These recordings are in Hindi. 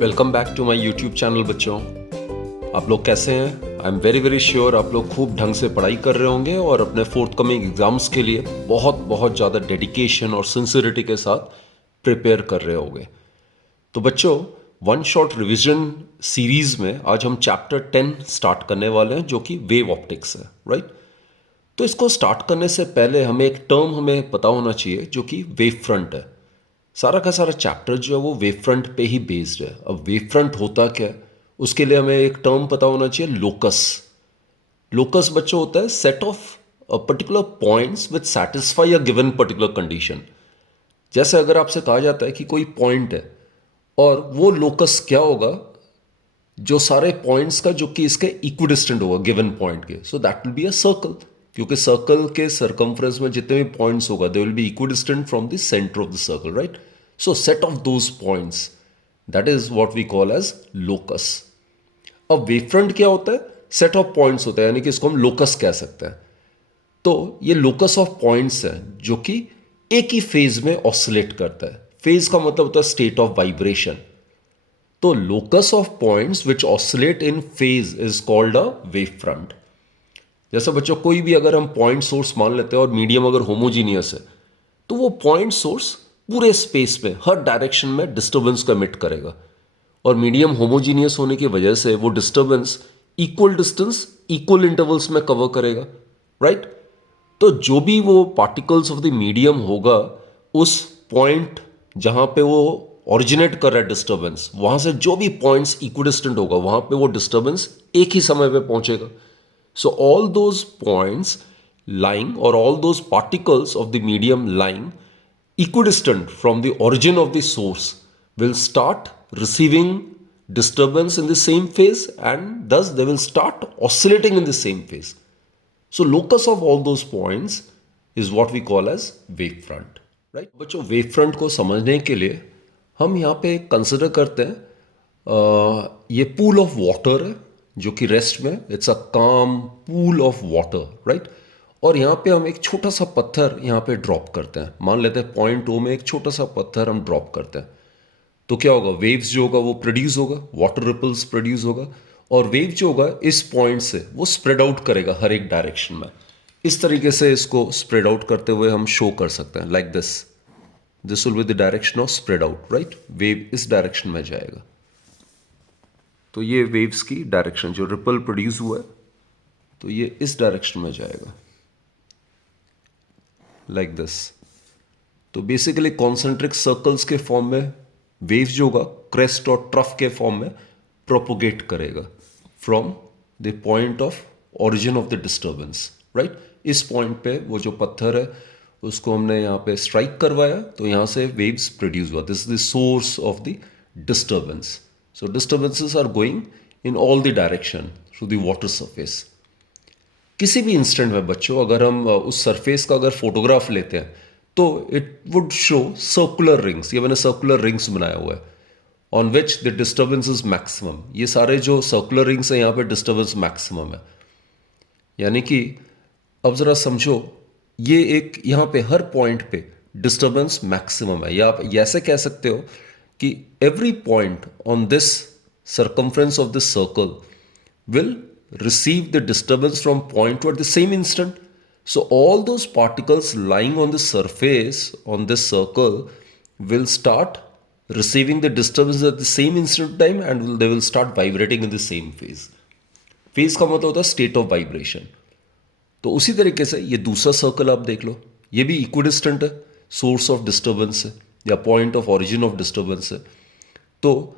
Welcome back to my YouTube channel बच्चों। आप लोग कैसे हैं? I am very very sure आप लोग खूब ढंग से पढ़ाई कर रहे होंगे और अपने फोर्थ कमिंग एग्जाम्स के लिए बहुत बहुत ज़्यादा डेडिकेशन और सिंसियरिटी के साथ प्रिपेयर कर रहे होंगे। तो बच्चों, वन शॉट रिवीजन सीरीज में आज हम चैप्टर 10 स्टार्ट करने वाले हैं, जो कि वेव ऑप्टिक्स है, राइट। तो इसको स्टार्ट करने से पहले हमें एक टर्म हमें पता होना चाहिए, जो कि वेव फ्रंट है। सारा का सारा चैप्टर जो है वो वेव फ्रंट पे ही बेस्ड है। अब वेव फ्रंट होता क्या है, उसके लिए हमें एक टर्म पता होना चाहिए, लोकस। लोकस बच्चों होता है set of particular points which satisfy a given particular condition. जैसे अगर आपसे कहा जाता है कि कोई पॉइंट है और वो लोकस क्या होगा, जो सारे पॉइंट्स का जो कि इसके इक्विडिस्टेंट होगा गिवन पॉइंट के, so that will be a circle. क्योंकि सर्कल के सर्कमफ्रेंस में जितने भी पॉइंट्स होगा they will be equidistant from the centre of the circle, right. So set of those points, that is what we call as locus. अब वेवफ्रंट क्या होता है? सेट ऑफ पॉइंट्स होता है, यानी कि इसको हम लोकस कह सकते हैं। तो ये लोकस ऑफ पॉइंट्स है जो कि एक ही फेज में ऑसिलेट करता है। फेज का मतलब होता है स्टेट ऑफ वाइब्रेशन। तो locus of points which oscillate in phase is called a wave front. जैसे बच्चों, कोई भी अगर हम पॉइंट सोर्स मान लेते हैं और मीडियम अगर होमोजीनियस है, तो वो पॉइंट सोर्स पूरे स्पेस में हर डायरेक्शन में डिस्टर्बेंस को एमिट करेगा। और मीडियम होमोजीनियस होने की वजह से वो disturbance equal distance equal intervals में कवर करेगा, राइट। तो जो भी वो पार्टिकल्स ऑफ द मीडियम होगा, उस पॉइंट जहां पे वो ओरिजिनेट कर रहा है डिस्टर्बेंस, वहां से जो भी पॉइंट्स इक्विडिस्टेंट होगा वहां पे वो डिस्टर्बेंस एक ही समय पे पहुंचेगा। So all those points lying, or all those particles of the medium lying equidistant from the origin of the source, will start receiving disturbance in the same phase, and thus they will start oscillating in the same phase. So locus of all those points is what we call as wave front, right? बच्चों, wave front को समझने के लिए हम यहाँ पे कंसिडर करते हैं ये पूल ऑफ वाटर है, जो कि रेस्ट में इट्स अ काम पूल ऑफ वाटर, राइट। और यहाँ पे हम एक छोटा सा पत्थर यहाँ पे ड्रॉप करते हैं। मान लेते हैं पॉइंट ओ में एक छोटा सा पत्थर हम ड्रॉप करते हैं, तो क्या होगा? वेव्स जो होगा वो प्रोड्यूस होगा, वाटर रिपल्स प्रोड्यूस होगा, और वेव जो होगा इस पॉइंट से वो स्प्रेड आउट करेगा हर एक डायरेक्शन में। इस तरीके से इसको स्प्रेड आउट करते हुए हम शो कर सकते हैं, like this. This will be the direction of spread out, right. Wave इस डायरेक्शन में जाएगा। तो ये वेव्स की डायरेक्शन, जो रिपल प्रोड्यूस हुआ है, तो ये इस डायरेक्शन में जाएगा, लाइक दिस। तो बेसिकली कॉन्सेंट्रिक सर्कल्स के फॉर्म में वेव्स जो होगा क्रेस्ट और ट्रफ के फॉर्म में प्रोपोगेट करेगा from the point of origin of the disturbance, right. इस पॉइंट पे वो जो पत्थर है उसको हमने यहाँ पे स्ट्राइक करवाया, तो यहाँ से वेव्स प्रोड्यूस हुआ। This is the source of the disturbance. So disturbances are going in all the direction through the water surface. किसी भी इंस्टेंट में बच्चों, अगर हम उस सरफेस का अगर फोटोग्राफ लेते हैं, तो it would show circular rings. ये मैंने सर्कुलर रिंग्स बनाया हुआ है, on which the disturbance is maximum. ये सारे जो सर्कुलर रिंग्स हैं यहाँ पे डिस्टर्बेंस मैक्सिमम है। यानी कि अब जरा समझो, ये एक यहाँ पे हर पॉइंट पे डिस्टर्बेंस मैक्सिमम है। या आप ये ऐसे कह सकते हो कि every point on this circumference of this circle will receive the disturbance from point to at the same instant. So all those particles lying on the surface on this circle will start receiving the disturbance at the same instant time, and they will start vibrating in the same phase. Phase का मतलब होता है state of vibration. तो उसी तरीके से ये दूसरा सर्कल आप देख लो, ये भी इक्विडिस्टेंट है, सोर्स ऑफ डिस्टर्बेंस है या point of origin of disturbance है। तो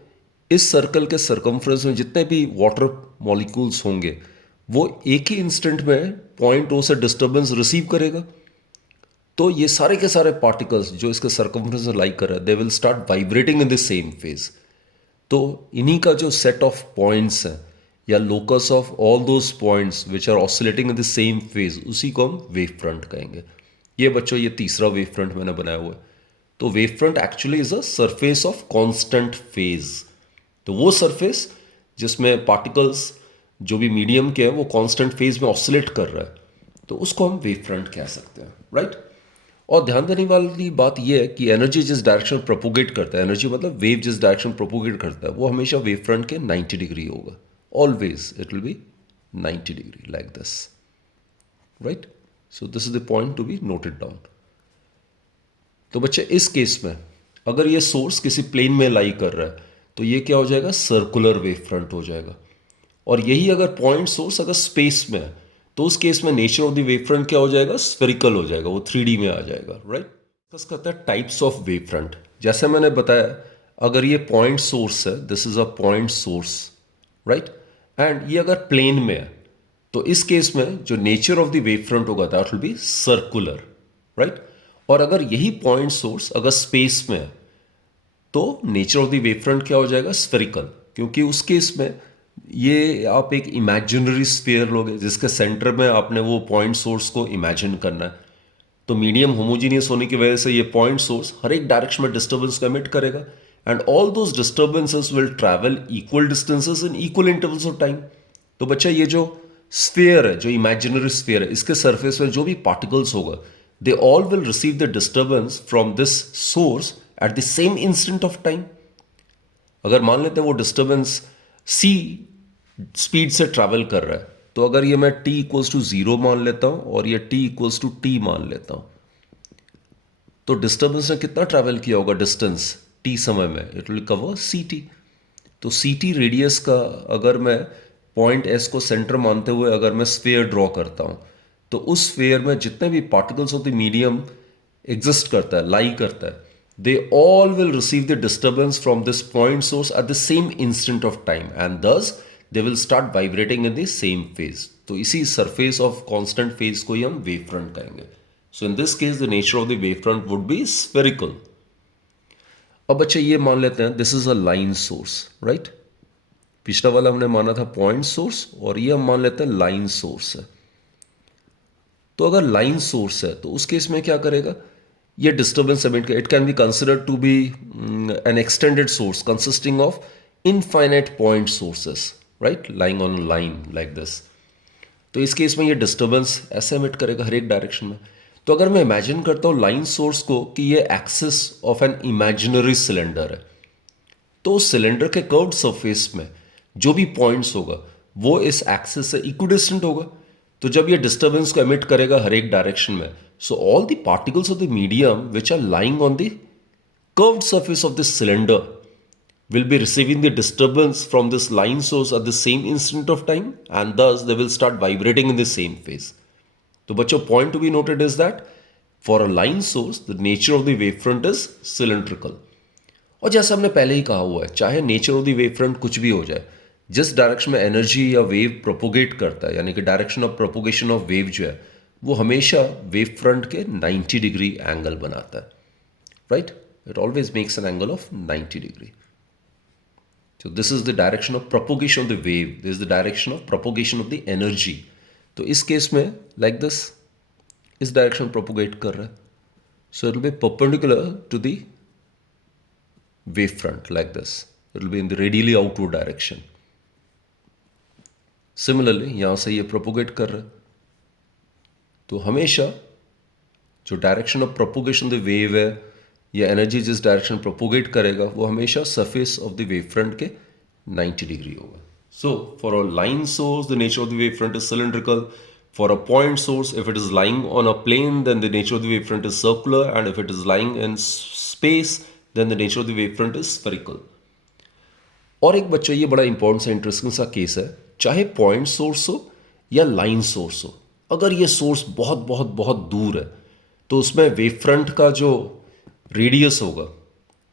इस सर्कल के सर्कमफ्रेंस में जितने भी वाटर मॉलिक्यूल्स होंगे, वो एक ही इंस्टेंट में पॉइंट ओ से डिस्टर्बेंस रिसीव करेगा। तो ये सारे के सारे पार्टिकल्स जो इसके सर्कमफ्रेंस में लाई कर रहा है, they will start vibrating in the same phase. तो इन्हीं का जो सेट ऑफ पॉइंट्स है, या locus of all those points which are oscillating in the same phase, उसी को हम वेव फ्रंट कहेंगे। ये बच्चों, ये तीसरा वेव फ्रंट मैंने बनाया हुआ है। तो wave front actually is a surface of constant phase. तो वो सरफेस जिसमें पार्टिकल्स जो भी मीडियम के हैं वो कांस्टेंट फेज में ऑसिलेट कर रहा है, तो उसको हम वेव फ्रंट कह सकते हैं, राइट। और ध्यान देने वाली बात यह है कि एनर्जी जिस डायरेक्शन में प्रोपोगेट करता है, एनर्जी मतलब वेव जिस डायरेक्शन में प्रोपोगेट करता है, वो हमेशा वेव फ्रंट के 90 डिग्री होगा. Always it will B 90 degree like this. Right. So this is the point to be noted down. तो बच्चे इस केस में अगर ये सोर्स किसी प्लेन में लाई कर रहा है तो ये क्या हो जाएगा, सर्कुलर वेव फ्रंट हो जाएगा. और यही अगर पॉइंट सोर्स अगर स्पेस में है तो उस केस में nature of the wave front क्या हो जाएगा, स्फेरिकल हो जाएगा, वो 3D में आ जाएगा. राइट. डिस्कस करते हैं टाइप्स ऑफ वेव फ्रंट. जैसे मैंने बताया, अगर ये पॉइंट सोर्स है, this is a point source. Right. And ये अगर प्लेन में है तो इस केस में जो nature of the wave front होगा that will be circular. Right. और अगर यही पॉइंट सोर्स अगर स्पेस में है तो nature of the wave front क्या हो जाएगा, स्फेरिकल. क्योंकि उस केस में ये आप एक इमेजिनरी स्फीयर लोगे जिसके सेंटर में आपने वो पॉइंट सोर्स को इमेजिन करना है. तो मीडियम होमोजीनियस होने की वजह से ये पॉइंट सोर्स हर एक डायरेक्शन में डिस्टर्बेंस को एमिट करेगा and all those disturbances will travel equal distances in equal intervals of time. तो बच्चा ये जो स्फीयर है, जो इमेजिनरी स्फीयर है, इसके सरफेस में जो भी पार्टिकल्स होगा they all will receive the disturbance from this source at the same instant of time. अगर मान लेते हैं वो डिस्टर्बेंस सी स्पीड से ट्रैवल कर रहा है तो अगर ये मैं t इक्वल्स टू 0 मान लेता हूं और ये t इक्वल्स टू t मान लेता हूं तो डिस्टर्बेंस ने कितना ट्रैवल किया होगा डिस्टेंस t समय में, इट विल कवर ct. तो ct रेडियस का अगर मैं पॉइंट s को सेंटर मानते हुए अगर मैं स्फीयर ड्रॉ करता हूं तो उस स्फीयर में जितने भी particles of the medium exist करता है, लाई करता है, they all will receive the disturbance from this point source at the same instant of time and thus they will start vibrating in the same phase. तो इसी surface of constant phase को ही हम wave front कहेंगे. So in this case the nature of the wave front would be spherical. अब बच्चे ये मान लेते हैं this is a line source, right? पिछला वाला हमने माना था point source और ये हम मान लेते हैं line source है. तो अगर line source है तो उस केस में क्या करेगा, ये disturbance emit it can be considered to be an extended source consisting of infinite point sources, right, lying on line like this. तो इस केस में ये डिस्टर्बेंस ऐसे एमिट करेगा हर एक डायरेक्शन में. तो अगर मैं इमेजिन करता हूँ लाइन सोर्स को कि ये axis of an imaginary cylinder है तो उस सिलेंडर के कर्व्ड सरफेस में जो भी पॉइंट्स होगा वो इस एक्सिस से इक्विडिस्टेंट होगा. तो जब ये डिस्टर्बेंस को एमिट करेगा हर एक डायरेक्शन में, so all the particles of the medium which are lying on the curved surface of this cylinder will be receiving the disturbance from this line source at the same instant of time and thus they will start vibrating in the same phase. तो बच्चों point to be noted is that for a line source the nature of the wavefront is cylindrical. और जैसा हमने पहले ही कहा हुआ है, चाहे nature of the wave front कुछ भी हो जाए, जिस डायरेक्शन में एनर्जी या वेव प्रोपोगेट करता है यानी कि direction of propagation of wave जो है वो हमेशा वेव फ्रंट के 90 डिग्री एंगल बनाता है. Right. It always makes an angle of 90 degree. So this is the direction of propagation of the wave. This is the direction of propagation of the energy. तो इस केस में like this, इस डायरेक्शन प्रोपोगेट कर रहा है. So it will be perpendicular to the wave front like this. It will be in the radially outward direction. Similarly, यहाँ से ये प्रोपोगेट कर रहा है तो हमेशा जो direction of propagation the wave है या एनर्जी जिस डायरेक्शन प्रोपोगेट करेगा वो हमेशा surface of the wave front के 90 डिग्री होगा. So for a line source the nature of the wave front is cylindrical. For a point source if it is lying on a plane then the nature of the wave front is circular and if it is lying in space then the nature of the wave front is spherical. और एक बच्चा ये बड़ा इंपॉर्टेंट सा इंटरेस्टिंग सा केस है, चाहे पॉइंट सोर्स हो या लाइन सोर्स हो, अगर ये सोर्स बहुत बहुत बहुत दूर है तो उसमें वेव फ्रंट का जो रेडियस होगा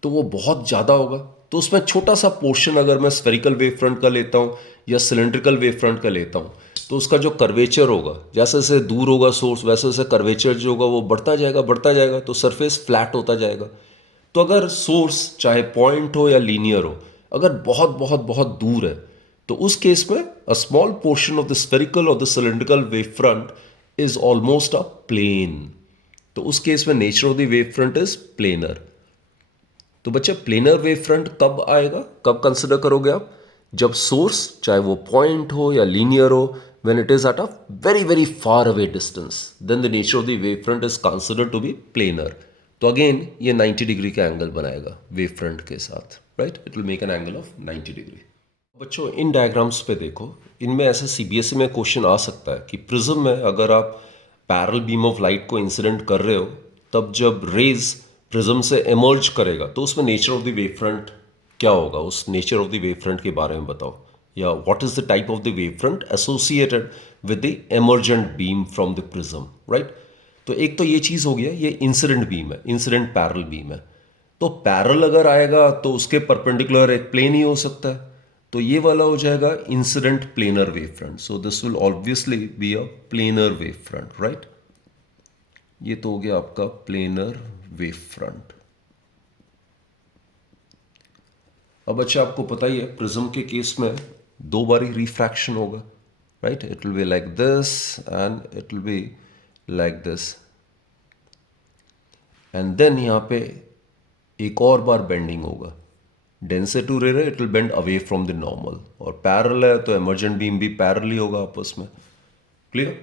तो वो बहुत ज़्यादा होगा. तो उसमें छोटा सा पोर्शन अगर मैं स्फेरिकल वेव फ्रंट का लेता हूँ या सिलेंड्रिकल वेव फ्रंट का लेता हूँ तो उसका जो कर्वेचर होगा, जैसे जैसे दूर होगा सोर्स वैसे वैसे कर्वेचर जो होगा वो बढ़ता जाएगा तो सरफेस फ्लैट होता जाएगा. तो अगर सोर्स चाहे पॉइंट हो या लीनियर हो, अगर बहुत बहुत बहुत दूर है तो उस केस में a small portion of the spherical और the cylindrical wave front is almost a plane. तो उस केस में nature of the wave front is planar. तो बच्चे प्लेनर वेव फ्रंट कब आएगा, कब कंसिडर करोगे आप, जब सोर्स चाहे वो पॉइंट हो या लीनियर हो when it is at a very very far away distance, then the nature of the wavefront is considered to be planar. तो अगेन ये 90 डिग्री का एंगल बनाएगा वेव फ्रंट के साथ, right? It will make an angle of 90 degree. बच्चों इन डायग्राम्स पे देखो, इनमें ऐसे सीबीएसई में क्वेश्चन आ सकता है कि प्रिज्म में अगर आप पैरेलल बीम ऑफ लाइट को इंसिडेंट कर रहे हो, तब जब रेज प्रिज्म से इमर्ज करेगा तो उसमें nature of the wave front क्या होगा, उस nature of the wave front के बारे में बताओ, या what is the type of the wave front associated with the emergent beam from the prism, right? तो एक तो ये चीज़ हो गया, ये इंसिडेंट बीम है, इंसिडेंट पैरेलल बीम है। तो पैरेलल अगर आएगा तो उसके परपेंडिकुलर एक प्लेन ही हो सकता है, तो ये वाला हो जाएगा incident planar wave front. So this will obviously be a planar wave front, right? ये तो हो गया आपका प्लेनर वेव फ्रंट। अब अच्छा आपको पता ही है प्रिज्म के केस में दो बारी रिफ्रैक्शन होगा, right? It will be like this and it will be like this, and then यहाँ पे एक और बार बेंडिंग होगा। Denser to rare it will bend away from the normal, और पैरेलल है तो इमर्जेंट बीम भी पैरेलल ही होगा आपस में, क्लियर?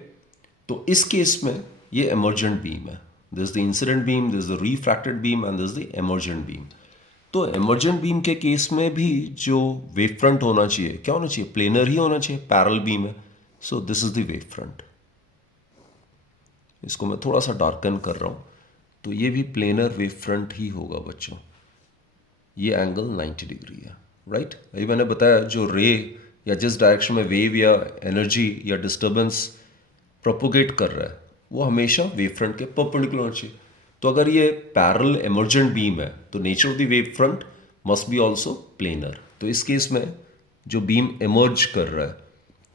तो इस केस में ये इमर्जेंट बीम है, this the incident beam, this the refracted beam and this the emergent beam. तो इमर्जेंट बीम के केस में भी जो वेव फ्रंट होना चाहिए क्या होना चाहिए, प्लेनर ही होना चाहिए, पैरेलल बीम है। सो this is the wave front. इसको मैं थोड़ा सा डार्कन कर रहा हूँ, तो ये भी प्लेनर वेव फ्रंट ही होगा बच्चों। ये एंगल 90 डिग्री है, राइट? अभी मैंने बताया जो रे या जिस डायरेक्शन में वेव या एनर्जी या डिस्टर्बेंस प्रोपोगेट कर रहा है वो हमेशा वेव फ्रंट के परपेंडिकुलर होना चाहिए। तो अगर ये पैरेलल इमर्जेंट बीम है तो nature of the wave front must B also planar. तो इस केस में जो बीम इमर्ज कर रहा है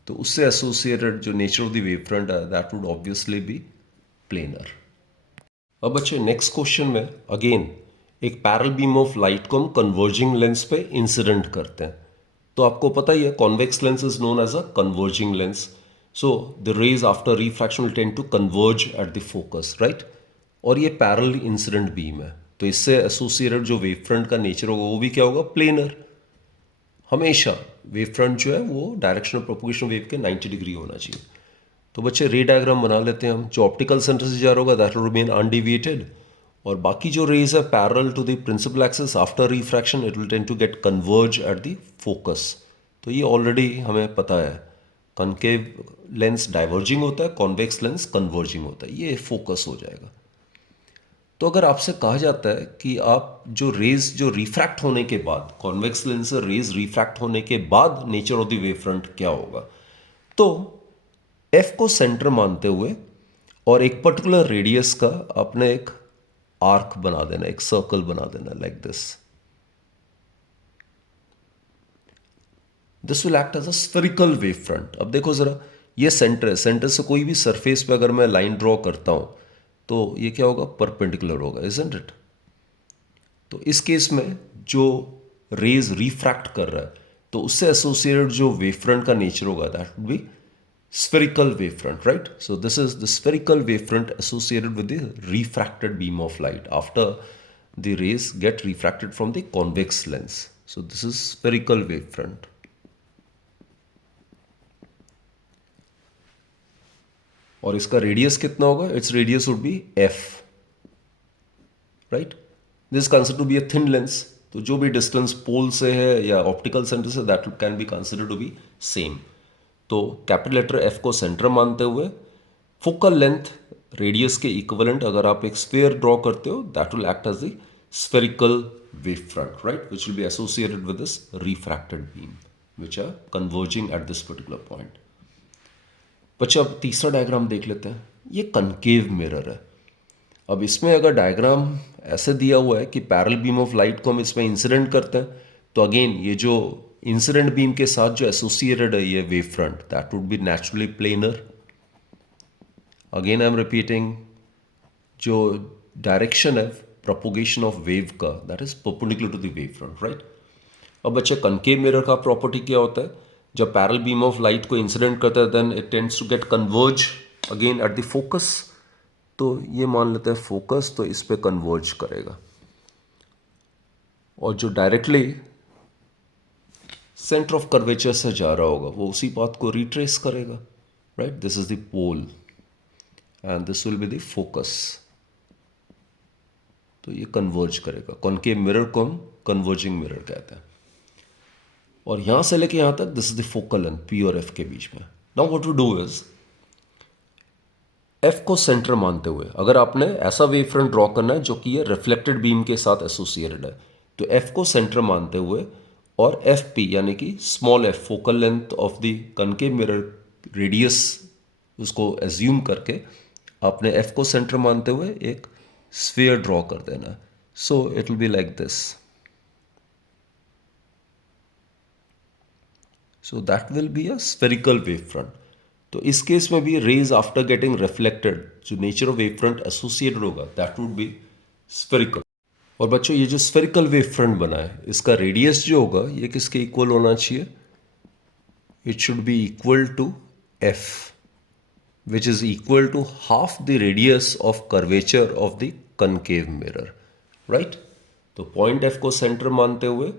तो उससे एसोसिएटेड जो nature of the wave front है that would obviously be planar. अब बच्चे नेक्स्ट क्वेश्चन में अगेन एक पैरेलल बीम ऑफ लाइट को हम कन्वर्जिंग लेंस पे इंसिडेंट करते हैं। तो आपको पता ही है convex lens is known as a converging lens. So the rays after refraction will tend to converge at the focus, right? और ये पैरेलल इंसिडेंट बीम है, तो इससे एसोसिएटेड जो वेव फ्रंट का नेचर होगा वो भी क्या होगा, प्लेनर। हमेशा वेव फ्रंट जो है वो डायरेक्शन ऑफ प्रोपोगेशन वेव के 90 डिग्री होना चाहिए। तो बच्चे रे डायग्राम बना लेते हैं हम। जो ऑप्टिकल सेंटर से जा रहा होगा दैट विल रिमेन अनडिविएटेड, और बाकी जो रेज है parallel to the principal axis after refraction it will tend to get converge at the focus. तो ये ऑलरेडी हमें पता है, कॉनकेव लेंस डाइवर्जिंग होता है, कॉन्वेक्स लेंस कन्वर्जिंग होता है, ये फोकस हो जाएगा। तो अगर आपसे कहा जाता है कि आप जो रेज जो रिफ्रैक्ट होने के बाद, कॉन्वेक्स लेंस से रेज रिफ्रैक्ट होने के बाद nature of the wave front क्या होगा, तो एफ को सेंटर मानते हुए और एक पर्टिकुलर रेडियस का अपने एक आर्क बना देना, एक सर्कल बना देना like this. This will act as a spherical wave front. अब देखो जरा, ये सेंटर है, सेंटर से कोई भी सरफेस पे अगर मैं लाइन ड्रॉ करता हूं तो ये क्या होगा, परपेंडिकुलर होगा, इजंट इट? तो इस केस में जो रेज रिफ्रैक्ट कर रहा है तो उससे एसोसिएटेड जो वेव फ्रंट का नेचर होगा that would B spherical wavefront, right? So this is the spherical wavefront associated with the refracted beam of light after the rays get refracted from the convex lens. So this is spherical wavefront. और इसका रेडियस कितना होगा? Its radius would be f, right? This consider to be a thin lens, तो जो भी डिस्टेंस पोल से है या ऑप्टिकल सेंटर से that can be consider to be same. तो कैपिटल लेटर एफ को सेंटर मानते हुए फोकल लेंथ रेडियस के इक्विवेलेंट अगर आप एक स्फीयर ड्रॉ करते हो that will act as the spherical wave front, right? Which will be associated with this refracted beam which are converging at this particular point. बच्चे अब तीसरा डायग्राम देख लेते हैं। ये कनकेव मिरर है। अब इसमें अगर डायग्राम ऐसे दिया हुआ है कि पैरेलल बीम ऑफ लाइट को हम इसमें इंसिडेंट करते हैं, तो अगेन ये जो इंसिडेंट बीम के साथ जो एसोसिएटेड है ये wave front that would be naturally planar. Again I am repeating, जो डायरेक्शन है प्रोपोगेशन ऑफ वेव का that is perpendicular to the wave front, right? अब बच्चे कनकेव मिरर का प्रॉपर्टी क्या होता है? जब पैरेलल बीम ऑफ लाइट को इंसिडेंट करता है then it tends to get converge again at the focus. तो ये मान लेते हैं फोकस, तो इस पे कन्वर्ज करेगा, और जो डायरेक्टली सेंटर ऑफ कर्वेचर से जा रहा होगा वो उसी पाथ को रिट्रेस करेगा, right, this is the pole and this will be the focus. तो ये कन्वर्ज करेगा, कॉनकेव मिरर को हम कन्वर्जिंग मिरर कहते हैं। और यहां से लेके यहां तक this is the focal length P और एफ के बीच में। Now what to do is F को सेंटर मानते हुए अगर आपने ऐसा वेव फ्रंट ड्रॉ करना है जो कि ये रिफ्लेक्टेड बीम के साथ एसोसिएटेड है, तो एफ को सेंटर मानते हुए और एफ पी यानी कि small F focal length of the concave mirror radius उसको एज्यूम करके आपने एफ को सेंटर मानते हुए एक स्फीयर ड्रॉ कर देना। सो it will be like this. So that will be a spherical wave front. तो इस केस में भी रेज आफ्टर गेटिंग रिफ्लेक्टेड जो nature of wave front associated होगा दैट वुड बी स्फेरिकल। और बच्चों ये जो स्फेरिकल वेव फ्रंट बना है इसका रेडियस जो होगा ये किसके इक्वल होना चाहिए? It should be equal to F which is equal to half the radius of curvature of the concave mirror, right? तो पॉइंट एफ को सेंटर मानते हुए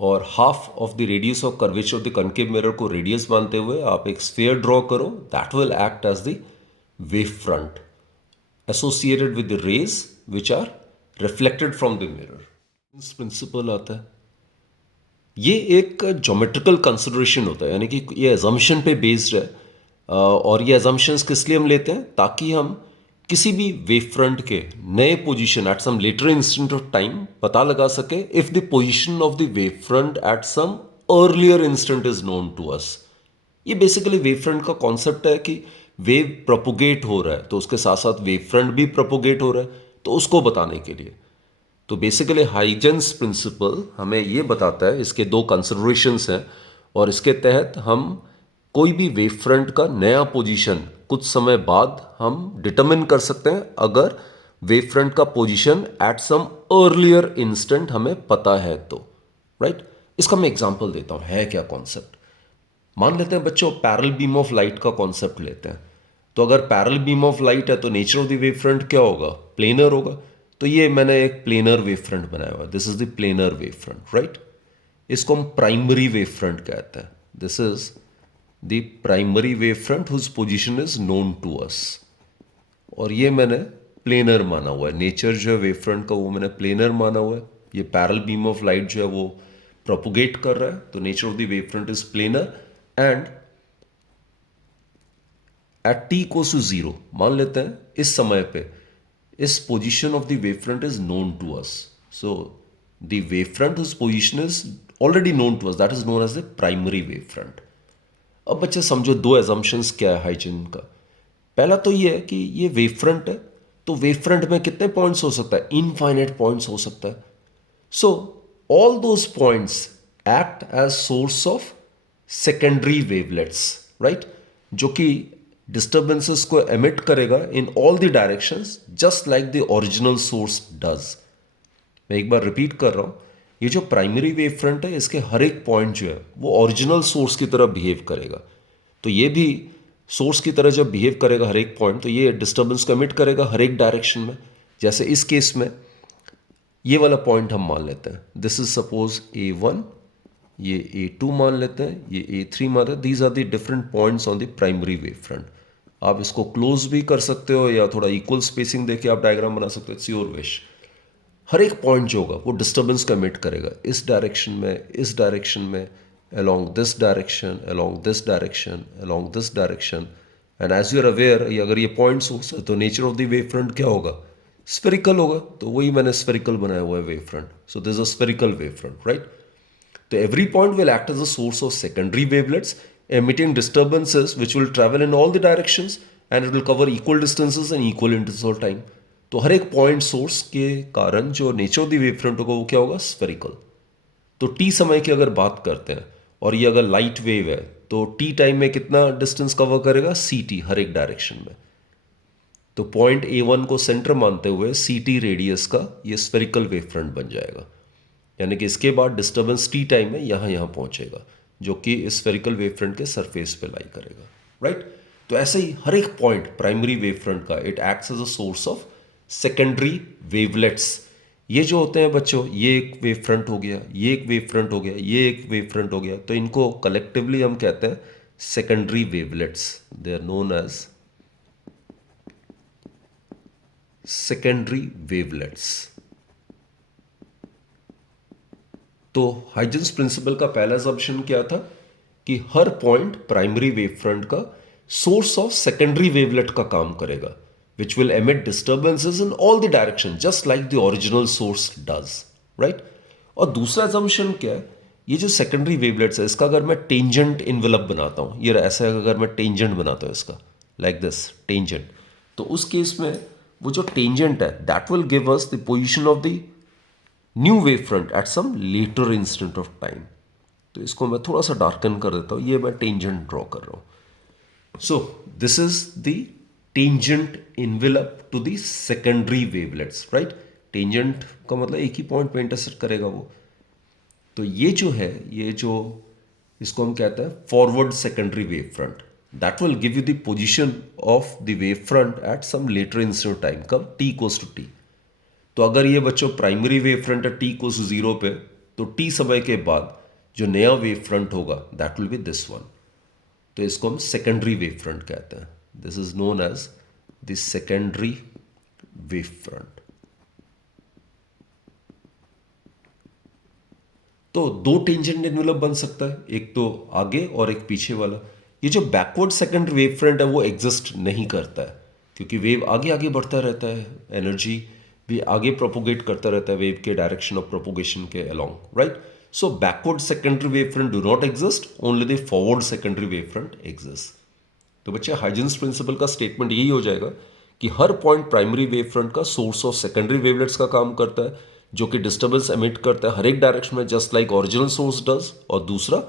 और half of the radius of curvature of the concave mirror को रेडियस मानते हुए आप एक स्फीयर ड्रॉ करो that will act as the wave front associated with the rays which are reflected from the mirror. इस प्रिंसिपल आता है, ये एक ज्योमेट्रिकल कंसिडरेशन होता है, यानी कि ये एजम्पशन पे बेस्ड है। और ये एजम्पशंस किस लिए हम लेते हैं? ताकि हम किसी भी वेव फ्रंट के नए position at some later instant of time पता लगा सके if the position of the wave front at some earlier instant is known to us. ये बेसिकली वेव फ्रंट का कॉन्सेप्ट है कि वेव प्रोपोगेट हो रहा है तो उसके साथ साथ वेव फ्रंट भी प्रोपोगेट हो रहा है, तो उसको बताने के लिए। तो बेसिकली हाइजेंस प्रिंसिपल हमें ये बताता है, इसके दो कंसिडरेशंस हैं और इसके तहत हम कोई भी वेव फ्रंट का नया पोजीशन कुछ समय बाद हम डिटरमिन कर सकते हैं अगर वेव फ्रंट का position at some earlier instant हमें पता है तो, राइट। इसका मैं एग्जांपल देता हूं, है क्या कॉन्सेप्ट। मान लेते हैं बच्चों पैरेलल बीम ऑफ लाइट का कॉन्सेप्ट लेते हैं। तो अगर पैरेलल बीम ऑफ लाइट है तो nature of the wave front क्या होगा? प्लेनर होगा। तो ये मैंने एक प्लेनर वेव फ्रंट बनाया हुआ है, this is the planar wave front, right. इसको हम प्राइमरी वेव फ्रंट कहते हैं, this is the primary wave front whose position is known to us. और ये मैंने प्लेनर माना हुआ है, नेचर जो है वेव फ्रंट का वो मैंने प्लेनर माना हुआ है। ये पैरेलल बीम ऑफ लाइट जो है वो प्रोपोगेट कर रहा है तो nature of the wave front is planar and at T equals to zero मान लेते हैं इस समय पे इस position of the wave front is known to us. So the wave front whose position is already known to us, that is known as the primary wave front. अब बच्चे समझो दो एजम्पशंस क्या है हाइजीन का। पहला तो ये है कि ये वेव फ्रंट है तो वेव फ्रंट में कितने पॉइंट्स हो सकता है? इनफाइनाइट पॉइंट्स हो सकता है। So all those points act as source of secondary wavelets, right, जो कि डिस्टर्बेंसेस को एमिट करेगा in all the directions just like the original source does. मैं एक बार रिपीट कर रहा हूं, ये जो प्राइमरी वेव फ्रंट है इसके हर एक पॉइंट जो है वो ओरिजिनल सोर्स की तरह बिहेव करेगा। तो ये भी सोर्स की तरह जब बिहेव करेगा हर एक पॉइंट तो ये डिस्टर्बेंस को एमिट करेगा हर एक डायरेक्शन में। जैसे इस केस में ये वाला पॉइंट हम मान लेते हैं, दिस इज सपोज A1, ये A2 मान लेते हैं, ये A3 मान लेते हैं। These are the different points on the primary wave front. आप इसको क्लोज भी कर सकते हो या थोड़ा इक्वल स्पेसिंग देके आप डायग्राम बना सकते हो, इट्स योर विश। हर एक पॉइंट जो होगा वो डिस्टर्बेंस को एमिट करेगा इस डायरेक्शन में, इस डायरेक्शन में, along this direction, along this direction, along this direction, and as you are aware अगर ये पॉइंट सोर्स है तो nature of the wave front क्या होगा? स्फेरिकल होगा। तो वही मैंने स्फेरिकल बनाया हुआ है wave front. So this is a spherical wave front, right. तो every point will act as a source of secondary wavelets emitting disturbances which will travel in all the directions and it will cover equal distances and equal intervals of time। तो हर एक पॉइंट सोर्स के कारण जो nature of the wave front होगा वो क्या होगा? स्फेरिकल। तो टी समय की अगर बात करते हैं और ये अगर लाइट वेव है तो टी टाइम में कितना डिस्टेंस कवर करेगा? ct हर एक डायरेक्शन में। तो पॉइंट A1 को सेंटर मानते हुए ct रेडियस का ये स्फेरिकल वेव फ्रंट बन जाएगा। यानी कि इसके बाद डिस्टर्बेंस टी टाइम में यहां पहुंचेगा जो कि इस स्फेरिकल वेव फ्रंट के सरफेस पे लाई करेगा, राइट। तो ऐसे ही हर एक पॉइंट प्राइमरी वेव फ्रंट का it acts as a source of secondary wavelets. ये जो होते हैं बच्चों, ये एक वेव फ्रंट हो गया, ये एक वेव फ्रंट हो गया, ये एक वेव फ्रंट हो गया, तो इनको कलेक्टिवली हम कहते हैं secondary wavelets. They are known as secondary wavelets. तो हाइजेंस प्रिंसिपल का पहला assumption क्या था कि हर पॉइंट प्राइमरी वेव फ्रंट का सोर्स ऑफ सेकेंडरी वेवलेट का काम करेगा, which will emit disturbances in all the direction just like the original source does, right. और दूसरा assumption क्या है, ये जो सेकेंडरी वेवलेट्स है इसका अगर मैं टेंजेंट इन्वेलप बनाता हूं, ये ऐसा अगर मैं टेंजेंट बनाता हूं इसका लाइक दिस टेंजेंट, तो उस केस में वो जो टेंजेंट है that will give us the position of the new wave front at some later instant of time. तो इसको मैं थोड़ा सा डार्कन कर देता हूं, ये मैं टेंजेंट ड्रॉ कर रहा हूं। So this is the tangent envelope to the secondary wavelets, right. Tangent का मतलब एक ही पॉइंट पे इंटरसेक्ट करेगा वो। तो ये जो है, ये जो इसको हम कहते हैं forward secondary wave front, that will give you the position of the wave front at some later instant time, कब टी इक्वल्स टू टी। तो अगर ये बच्चों प्राइमरी वेव फ्रंट है टी इक्वल्स टू 0 पे, तो टी समय के बाद जो नया वेव फ्रंट होगा that will be this one. तो इसको हम सेकेंडरी वेव फ्रंट कहते हैं। This is known as the secondary wave front. तो दो टेंजेंट एनवेलप बन सकता है, एक तो आगे और एक पीछे वाला। ये जो बैकवर्ड सेकेंड वेव फ्रंट है वो एग्जिस्ट नहीं करता है, क्योंकि वेव आगे आगे बढ़ता रहता है, एनर्जी भी आगे प्रोपोगेट करता रहता है वेव के डायरेक्शन ऑफ प्रोपोगेशन के along, right. So backward secondary wave front do not exist, only the forward secondary wave front exist. तो बच्चे हाइजेंस प्रिंसिपल का स्टेटमेंट यही हो जाएगा कि हर पॉइंट प्राइमरी वेव फ्रंट का सोर्स ऑफ सेकेंडरी वेवलेट्स का काम करता है, जो कि डिस्टर्बेंस एमिट करता है हर एक डायरेक्शन में just like original source does. और दूसरा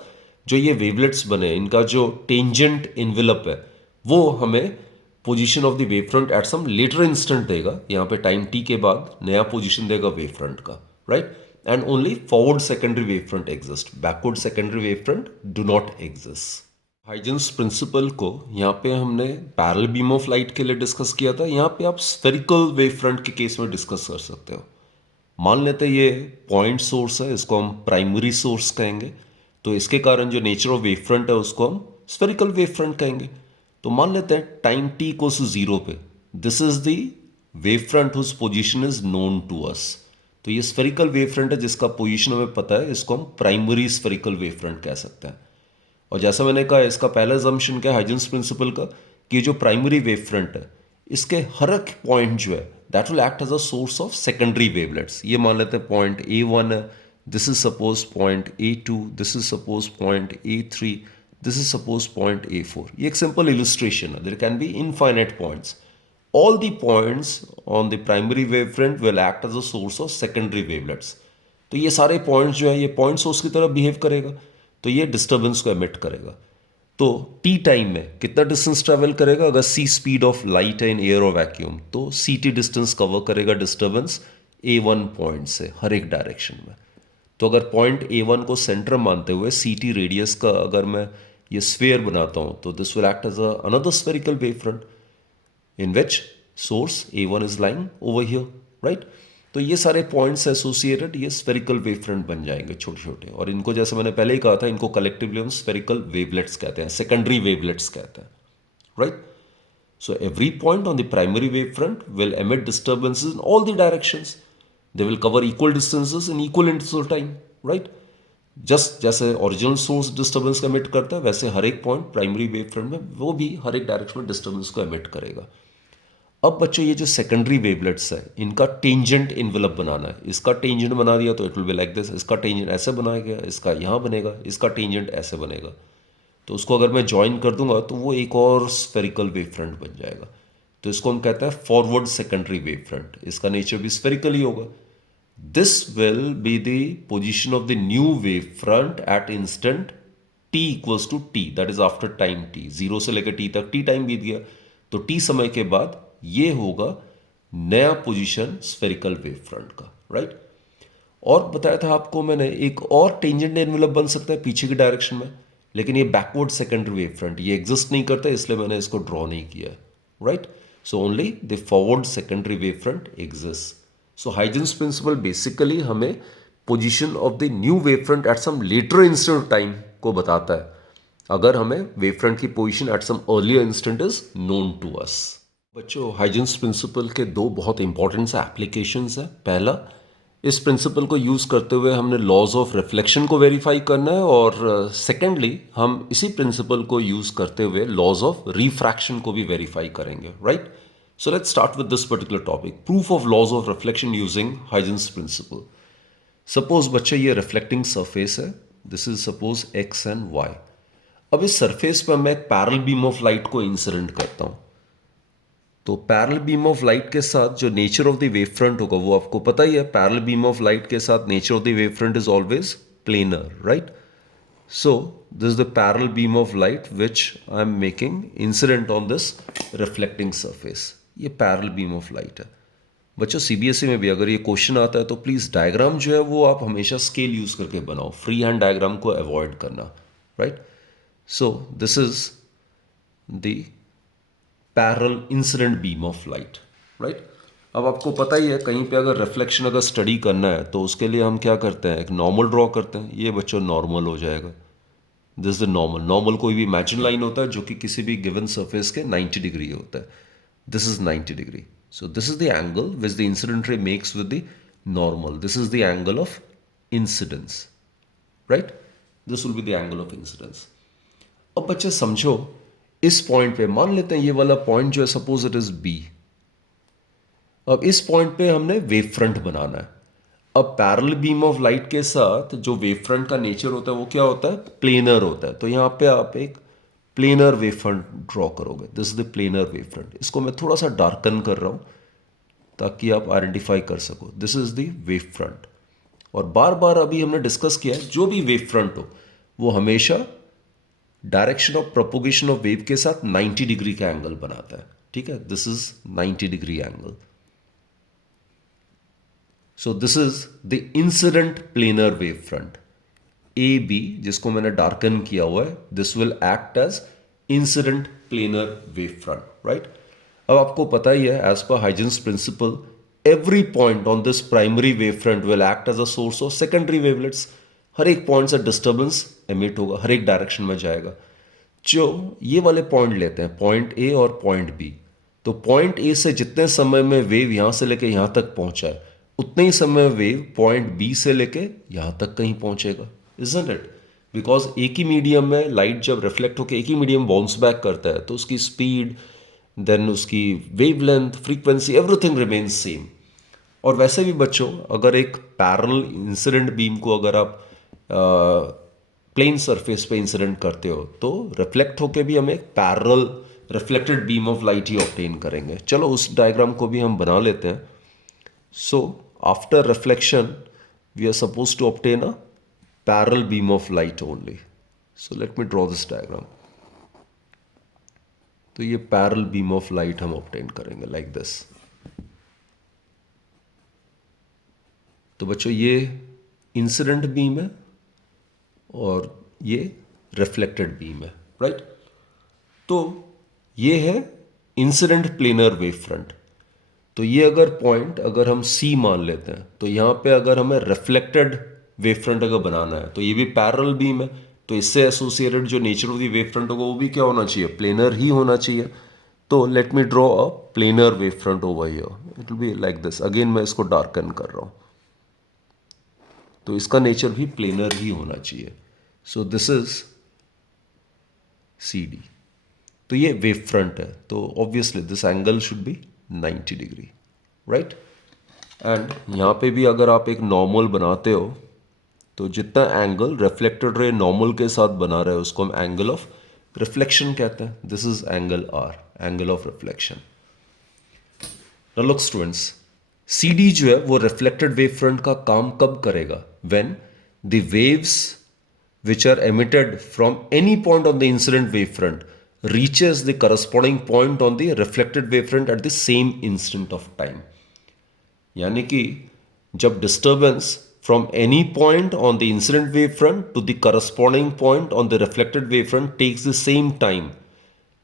जो ये वेवलेट्स बने इनका जो टेंजेंट इन्वेलप है वो हमें position of the wave front at some later instant देगा, यहाँ पे टाइम टी के बाद नया पोजीशन देगा वेव फ्रंट का, right. And only forward secondary wave front exist, backward secondary wave front do not exist. Huygens principle को यहाँ पे हमने पैरेलल बीम ऑफ लाइट के लिए डिस्कस किया था, यहाँ पे आप स्फेरिकल वेव फ्रंट के केस में डिस्कस कर सकते हो। मान लेते हैं ये पॉइंट सोर्स है, इसको हम प्राइमरी सोर्स कहेंगे, तो इसके कारण जो नेचर ऑफ वेव फ्रंट है उसको हम स्फेरिकल वेव फ्रंट कहेंगे। तो मान लेते हैं टाइम टी इक्वल्स टू 0 पे this is the wave front whose position is known to us. तो ये स्फेरिकल वेव फ्रंट है जिसका पोजीशन हमें पता है, इसको हम प्राइमरी स्फेरिकल वेव फ्रंट कह सकते हैं। और जैसा मैंने कहा इसका पहला assumption क्या है हाइजेंस प्रिंसिपल का, कि जो प्राइमरी वेव फ्रंट है इसके हर एक पॉइंट जो है that will act as a source of secondary wavelets. ये मान लेते हैं पॉइंट A1 है, this is suppose point A2, this is suppose point A3, this is suppose point A4। ये एक सिंपल इलस्ट्रेशन है, there can be infinite points. All the points on the primary wave front will act as a source of secondary wavelets. तो ये सारे पॉइंट्स जो है ये पॉइंट सोर्स की तरह बिहेव करेगा, तो ये डिस्टर्बेंस को एमिट करेगा। तो टी टाइम में कितना डिस्टेंस ट्रैवल करेगा, अगर सी स्पीड ऑफ लाइट है इन एयर और वैक्यूम, तो सी टी डिस्टेंस कवर करेगा डिस्टर्बेंस A1 पॉइंट से हर एक डायरेक्शन में। तो अगर पॉइंट A1 को सेंटर मानते हुए सी टी रेडियस का अगर मैं ये स्फीयर बनाता हूँ, तो this will act as another spherical wave front in which source A1 is lying over here, right? तो ये सारे पॉइंट्स एसोसिएटेड ये स्फेरिकल वेव फ्रंट बन जाएंगे छोटे छोटे, और इनको जैसे मैंने पहले ही कहा था इनको कलेक्टिवली हम स्फेरिकल वेवलेट्स कहते हैं, सेकेंडरी वेवलेट्स कहते हैं, right. So every point on the primary wave front will emit disturbances in all the directions, they will cover equal distances in equal interval time, right. Just जैसे ओरिजिनल सोर्स डिस्टर्बेंस को एमिट करता है वैसे हर एक पॉइंट प्राइमरी वेव फ्रंट में वो भी हर एक डायरेक्शन में डिस्टर्बेंस को एमिट करेगा। अब बच्चों ये जो सेकेंडरी वेवलेट्स है इनका टेंजेंट इन्वेलप बनाना है। इसका टेंजेंट बना दिया तो it will be like this, इसका टेंजेंट ऐसे बनाया गया, इसका यहाँ बनेगा, इसका टेंजेंट ऐसे बनेगा। तो उसको अगर मैं ज्वाइन कर दूंगा तो वो एक और स्फेरिकल वेव फ्रंट बन जाएगा। तो इसको हम कहते हैं फॉरवर्ड सेकेंडरी वेव फ्रंट, इसका नेचर भी स्फेरिकल ही होगा। This will be the position of the new wave front at instant t equals to t, that is after time t, 0 से लेकर t तक t टाइम बीत गया, तो t समय के बाद ये होगा नया पोजीशन स्फेरिकल वेव फ्रंट का, राइट। और बताया था आपको मैंने एक और टेंजेंट एनवेलप बन सकता है पीछे की डायरेक्शन में, लेकिन ये बैकवर्ड सेकेंडरी वेव फ्रंट ये एग्जिस्ट नहीं करता, इसलिए मैंने इसको ड्रॉ नहीं किया, right. So only the forward secondary wave front exist. So Huygens principle basically हमें position of the new wave front at some later instant of time को बताता है, अगर हमें वेव फ्रंट की position at some earlier instant is known to us. बच्चों, हाइजेंस प्रिंसिपल के दो बहुत इंपॉर्टेंट से एप्लीकेशंस हैं। पहला, इस प्रिंसिपल को यूज़ करते हुए हमने लॉज ऑफ रिफ्लेक्शन को वेरीफाई करना है, और सेकेंडली हम इसी प्रिंसिपल को यूज़ करते हुए लॉज ऑफ रिफ्रैक्शन को भी वेरीफाई करेंगे, right? So let's start with this particular topic, proof of laws of reflection using Huygens principle. Suppose बच्चे ये रिफ्लेक्टिंग सरफेस है, this is suppose X and Y. अब इस सरफेस पर मैं एक पैरेलल बीम ऑफ लाइट को इंसिडेंट करता हूं। तो पैरेलल बीम ऑफ लाइट के साथ जो nature of the wave front होगा वो आपको पता ही है। पैरेलल बीम ऑफ लाइट के साथ nature of the wave front is always planar, right? So this is the parallel beam of light which I am making incident on this reflecting surface. ये पैरेलल बीम ऑफ लाइट है। बच्चों, सीबीएसई में भी अगर ये क्वेश्चन आता है तो प्लीज़ डायग्राम जो है वो आप हमेशा स्केल यूज़ करके बनाओ, फ्री हैंड डायग्राम को अवॉइड करना, right? So this is the parallel incident beam of light, right? अब आपको पता ही है, कहीं पे अगर रिफ्लेक्शन अगर स्टडी करना है तो उसके लिए हम क्या करते हैं, एक नॉर्मल ड्रॉ करते हैं। ये बच्चों नॉर्मल हो जाएगा, this is the normal. Normal कोई भी इमेजिन लाइन होता है जो कि किसी भी गिवन सरफेस के 90 डिग्री होता है। This is 90 degree. So this is the angle which the incident ray makes with the normal. This is the angle of incidence, right? This will be the angle of incidence. अब बच्चे समझो, इस पॉइंट पे मान लेते हैं ये वाला पॉइंट जो है, सपोज इट इज बी। अब इस पॉइंट पे हमने वेव फ्रंट बनाना है। अब पैरेलल बीम ऑफ लाइट के साथ जो वेव फ्रंट का नेचर होता है वो क्या होता है, प्लेनर होता है। तो यहां पे आप एक प्लेनर वेव फ्रंट ड्रॉ करोगे। This is the planar wave front. इसको मैं थोड़ा सा डार्कन कर रहा हूं ताकि आप आइडेंटिफाई कर सको। This is the wave front. और बार बार अभी हमने डिस्कस किया है, जो भी वेव फ्रंट हो वो हमेशा direction of propagation of wave के साथ 90 डिग्री का एंगल बनाता है, ठीक है? This is 90 degree angle. So this is the incident planar wave front A B, जिसको मैंने डार्कन किया हुआ है। This will act as incident planar wave front, right? अब आपको पता ही है, एज पर Huygens principle, every point on this primary wave front will act as a source of secondary wavelets. हर एक पॉइंट से डिस्टर्बेंस एमिट होगा, हर एक डायरेक्शन में जाएगा। जो ये वाले पॉइंट लेते हैं, पॉइंट ए और पॉइंट बी, तो पॉइंट ए से जितने समय में वेव यहां से लेके यहां तक पहुंचा है, उतने ही समय वेव पॉइंट बी से लेके यहां तक कहीं पहुंचेगा, इजंट इट? बिकॉज एक ही मीडियम में लाइट जब रिफ्लेक्ट होकर एक ही मीडियम बाउंस बैक करता है तो उसकी स्पीड, देन उसकी wavelength, frequency, everything remains same. और वैसे भी बच्चों, अगर एक पैरेलल इंसिडेंट बीम को अगर आप प्लेन सरफेस पे इंसिडेंट करते हो तो रिफ्लेक्ट होके भी हम एक parallel reflected beam of light he obtain करेंगे। चलो उस डायग्राम को भी हम बना लेते हैं। So after reflection we are suppose to obtain a parallel beam of light only. So let me draw this diagram. तो ये पैरेलल बीम ऑफ लाइट हम ऑब्टेन करेंगे लाइक दिस। तो बच्चों, ये इंसिडेंट बीम है और ये रिफ्लेक्टेड बीम है, राइट? तो ये है इंसिडेंट प्लेनर वेव फ्रंट। तो ये अगर पॉइंट अगर हम सी मान लेते हैं तो यहां पे अगर हमें रिफ्लेक्टेड वेव फ्रंट अगर बनाना है तो ये भी पैरेलल बीम है, तो इससे एसोसिएटेड जो nature of the wave front होगा वो भी क्या होना चाहिए, प्लेनर ही होना चाहिए। तो late me draw a planar wave front over here. It will be like this. Again मैं इसको डार्कन कर रहा हूं, तो इसका नेचर भी प्लेनर ही होना चाहिए। So this is C D. तो ये वेव फ्रंट है, तो obviously this angle should be 90 degree, right? And यहां पे भी अगर आप एक नॉर्मल बनाते हो तो जितना एंगल रिफ्लेक्टेड रे नॉर्मल के साथ बना रहा है उसको हम एंगल ऑफ रिफ्लेक्शन कहते हैं। This is angle R, angle of reflection. Now look students, C D जो है वो रिफ्लेक्टेड वेव फ्रंट का काम कब करेगा? When the waves which are emitted from any point on the incident wavefront reaches the corresponding point on the reflected wavefront at the same instant of time. यानी कि जब disturbance from any point on the incident wavefront to the corresponding point on the reflected wavefront takes the same time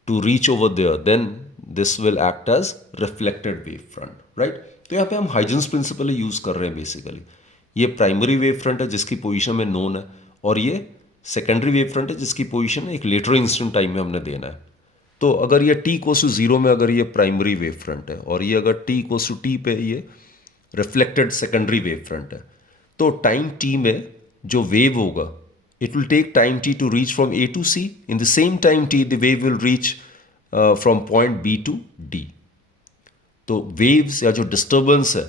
to reach over there, then this will act as reflected wavefront, right? तो यहाँ पे हम हाइजेंस प्रिंसिपल यूज कर रहे हैं बेसिकली। ये प्राइमरी वेव फ्रंट है जिसकी पोजीशन में नोन है, और ये सेकेंडरी वेव फ्रंट है जिसकी पोजीशन एक लेटर इंस्टेंट टाइम में हमने देना है। तो अगर ये t इक्वल्स टू 0 में अगर ये प्राइमरी वेव फ्रंट है और ये अगर t इक्वल्स टू t पे ये रिफ्लेक्टेड सेकेंडरी वेव फ्रंट है, तो टाइम t में जो वेव होगा it will take time t to reach from A to C. In the same time t, the wave will reach from point B to D. तो waves या जो disturbance है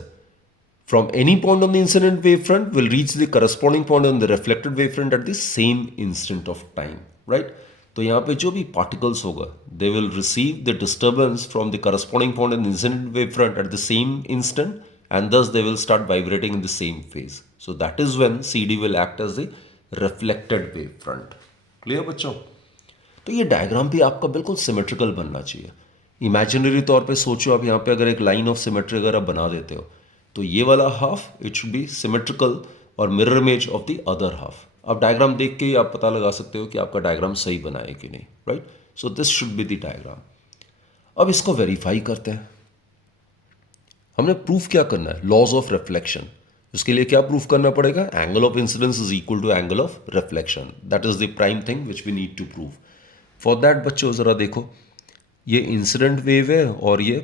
from any point on the incident wavefront will reach the corresponding point on the reflected wavefront at the same instant of time, right? तो यहाँ पे जो भी particles होगा they will receive the disturbance from the corresponding point on the incident wavefront at the same instant and thus they will start vibrating in the same phase. So that is when CD will act as the reflected wavefront. Clear बच्चों? तो ये डायग्राम भी आपका बिल्कुल सिमेट्रिकल बनना चाहिए। इमेजिनरी तौर पे सोचो, आप यहाँ पे अगर एक लाइन ऑफ सिमेट्री अगर आप बना देते हो तो ये वाला half it should be symmetrical और mirror image of the other half. आप डायग्राम देख के ही आप पता लगा सकते हो कि आपका डायग्राम सही बना है कि नहीं, right? So this should be the diagram. अब इसको वेरीफाई करते हैं। हमने प्रूफ क्या करना है? Laws of reflection. इसके लिए क्या प्रूफ करना पड़ेगा? Angle of incidence is equal to angle of reflection. That is the prime thing which we need to prove. For that बच्चों ज़रा देखो, ये इंसिडेंट वेव है और ये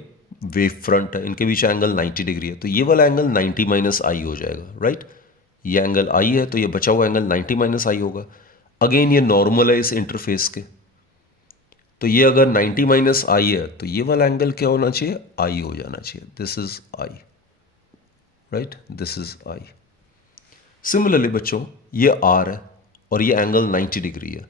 वेव फ्रंट है, इनके बीच एंगल 90 डिग्री है, तो ये वाला एंगल 90 माइनस आई हो जाएगा, राइट? ये एंगल आई है तो ये बचा हुआ एंगल 90 माइनस आई होगा। अगेन ये नॉर्मल है इस इंटरफेस के, तो ये अगर 90 माइनस आई है तो ये वाला एंगल क्या होना चाहिए? आई हो जाना चाहिए। This is I, right? This is I. Similarly बच्चों ये आर है और ये एंगल 90 डिग्री है,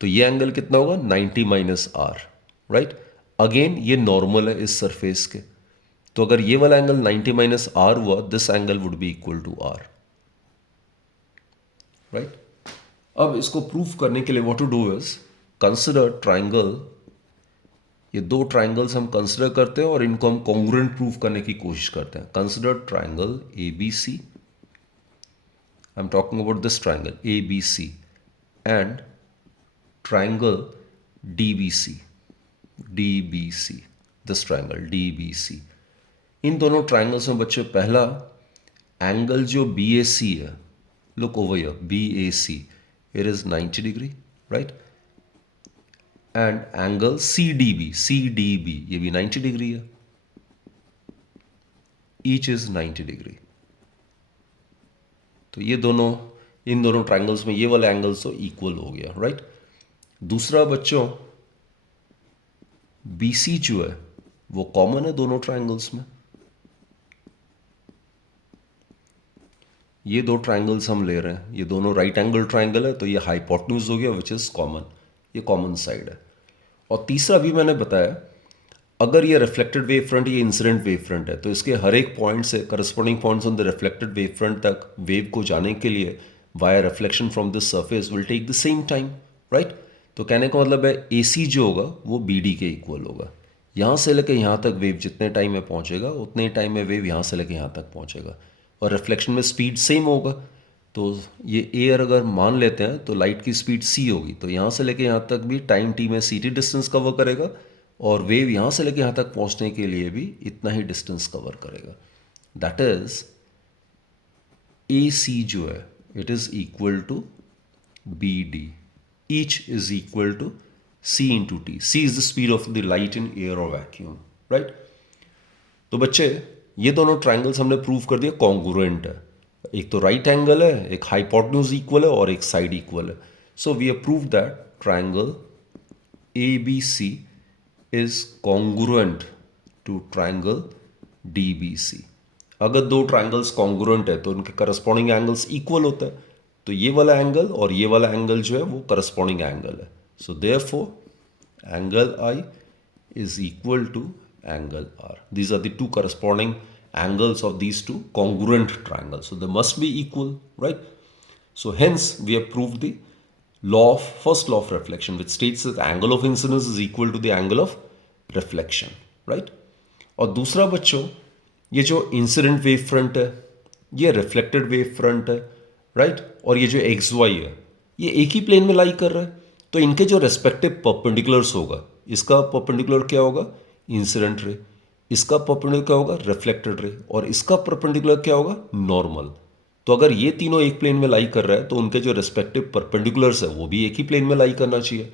तो ये एंगल कितना होगा? 90 माइनस आर, राइट? अगेन ये नॉर्मल है इस सरफेस के, तो अगर ये वाला एंगल 90 माइनस आर हुआ, this angle would be equal to R, right? अब इसको प्रूफ करने के लिए what to do is consider triangle. ये दो ट्राइंगल्स हम कंसिडर करते हैं और इनको हम कॉन्ग्रुएंट प्रूफ करने की कोशिश करते हैं। Consider triangle A B C, I am talking about this triangle A B C and triangle D B C, this triangle D B C. इन दोनों ट्राइंगल्स में बच्चे पहला एंगल जो बी ए सी है, look over here, B A C, it is 90 degree, right? And angle C D B ये भी 90 डिग्री है, ईच इज 90 डिग्री। तो ये दोनों, इन दोनों ट्राइंगल्स में ये वाला एंगल्स तो इक्वल हो गया, राइट? दूसरा बच्चों बी सी जो है वो कॉमन है दोनों ट्राइंगल्स में। ये दो ट्राइंगल्स हम ले रहे हैं, ये दोनों राइट एंगल ट्राइंगल है, तो ये हाइपोटेन्यूज हो गया विच इज कॉमन, ये कॉमन साइड है। और तीसरा भी मैंने बताया, अगर ये रिफ्लेक्टेड वेव फ्रंट, ये इंसिडेंट वेव फ्रंट है, तो इसके हर एक पॉइंट से corresponding points on the reflected wave front तक वेव को जाने के लिए via reflection from this surface will take the same time, right? तो कहने का मतलब है ए सी जो होगा वो बी डी के इक्वल होगा। यहाँ से लेकर यहाँ तक वेव जितने टाइम में पहुँचेगा उतने टाइम में वेव यहाँ से लेकर यहाँ तक पहुँचेगा, और रिफ्लेक्शन में स्पीड सेम होगा। तो ये एयर अगर मान लेते हैं तो लाइट की स्पीड सी होगी, तो यहाँ से लेके यहाँ तक भी टाइम टी में सी टी डिस्टेंस कवर करेगा, और वेव यहाँ से लेके यहाँ तक पहुँचने के लिए भी इतना ही डिस्टेंस कवर करेगा। दैट इज ए सी जो है it is equal to B D, each is equal to c into t. C is the speed of the light in air और वैक्यूम, राइट? तो बच्चे ये दोनों ट्राइंगल्स हमने प्रूव कर दिया कॉन्ग्रुएंट है। एक तो राइट एंगल है, एक हाइपोटेन्यूज इक्वल है और एक साइड इक्वल है। So we have prove that triangle A B C is congruent to triangle D B C. अगर दो ट्राइंगल्स कॉन्ग्रुएंट है तो उनके करस्पॉन्डिंग एंगल्स इक्वल होता है, तो ये वाला एंगल और ये वाला एंगल जो है वो करस्पॉन्डिंग एंगल है। So therefore angle I is equal to angle R. These are the two corresponding angles of these two congruent triangles. So they must be equal, right? So hence we have proved the first law of reflection, which states that the angle of incidence is equal to the angle of reflection, right? और दूसरा बच्चों, ये जो इंसिडेंट वेव फ्रंट है, ये रिफ्लेक्टेड वेव फ्रंट है, राइट? और ये जो एक्स वाई है, ये एक ही प्लेन में लाई कर रहा है, तो इनके जो रेस्पेक्टिव परपेंडिकुलर्स होगा, इसका परपेंडिकुलर क्या होगा? इंसिडेंट रे, इसका परपेंडिकुलर क्या होगा? रिफ्लेक्टेड रे, और इसका परपेंडिकुलर क्या होगा? नॉर्मल। तो अगर ये तीनों एक प्लेन में लाई कर रहा है तो उनके जो रेस्पेक्टिव परपेंडिकुलर्स है वो भी एक ही प्लेन में लाई करना चाहिए.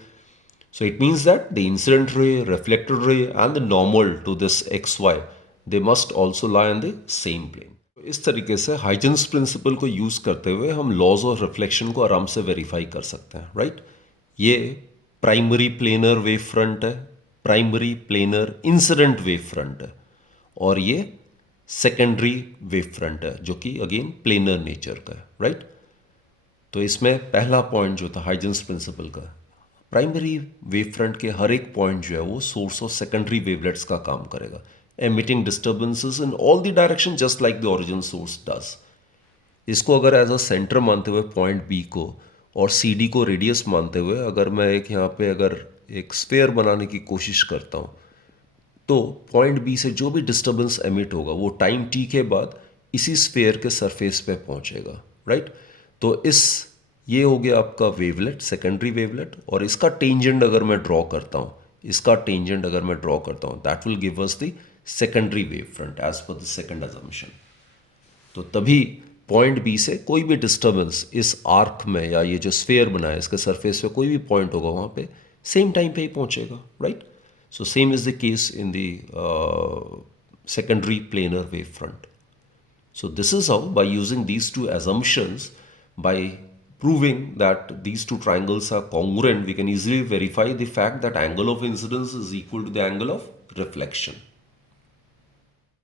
So it means that the incident ray, reflected ray and the normal to this xy, they must also lie on the same plane. इस तरीके से हाइजेंस प्रिंसिपल को यूज करते हुए हम लॉज ऑफ रिफ्लेक्शन को आराम से वेरीफाई कर सकते हैं, राइट. ये प्राइमरी प्लेनर वेव फ्रंट है, primary planar incident wave front है, और ये सेकेंडरी वेव फ्रंट है जो कि अगेन प्लेनर नेचर का है, राइट. तो इसमें पहला पॉइंट जो था हाइजेंस प्रिंसिपल का, प्राइमरी वेव फ्रंट के हर एक पॉइंट जो है वो सोर्स ऑफ सेकेंडरी वेवलेट्स का काम करेगा, emitting disturbances in all the direction just like the origin source does. इसको अगर एज अ सेंटर मानते हुए पॉइंट बी को और सी डी को रेडियस मानते हुए अगर मैं एक यहाँ पे अगर एक स्फेयर बनाने की कोशिश करता हूँ तो पॉइंट बी से जो भी डिस्टर्बेंस एमिट होगा वो टाइम टी के बाद इसी स्फेयर के सरफेस पे पहुँचेगा, राइट. तो ये हो गया आपका वेवलेट, सेकेंडरी वेवलेट, और इसका टेंजेंट अगर मैं ड्रॉ करता हूँ, that will give us the secondary wave front as पर द सेकेंड अजम्पशन. तो तभी पॉइंट बी से कोई भी डिस्टर्बेंस इस आर्क में या ये जो स्फेयर बना है इसके सरफेस पे कोई भी पॉइंट होगा वहाँ पे सेम टाइम पे ही पहुँचेगा, right. So same is the case in the secondary planar wave front. So this is how, by using these two assumptions, by proving that these two triangles are congruent, we can easily verify the fact that angle of incidence is equal to the angle of reflection.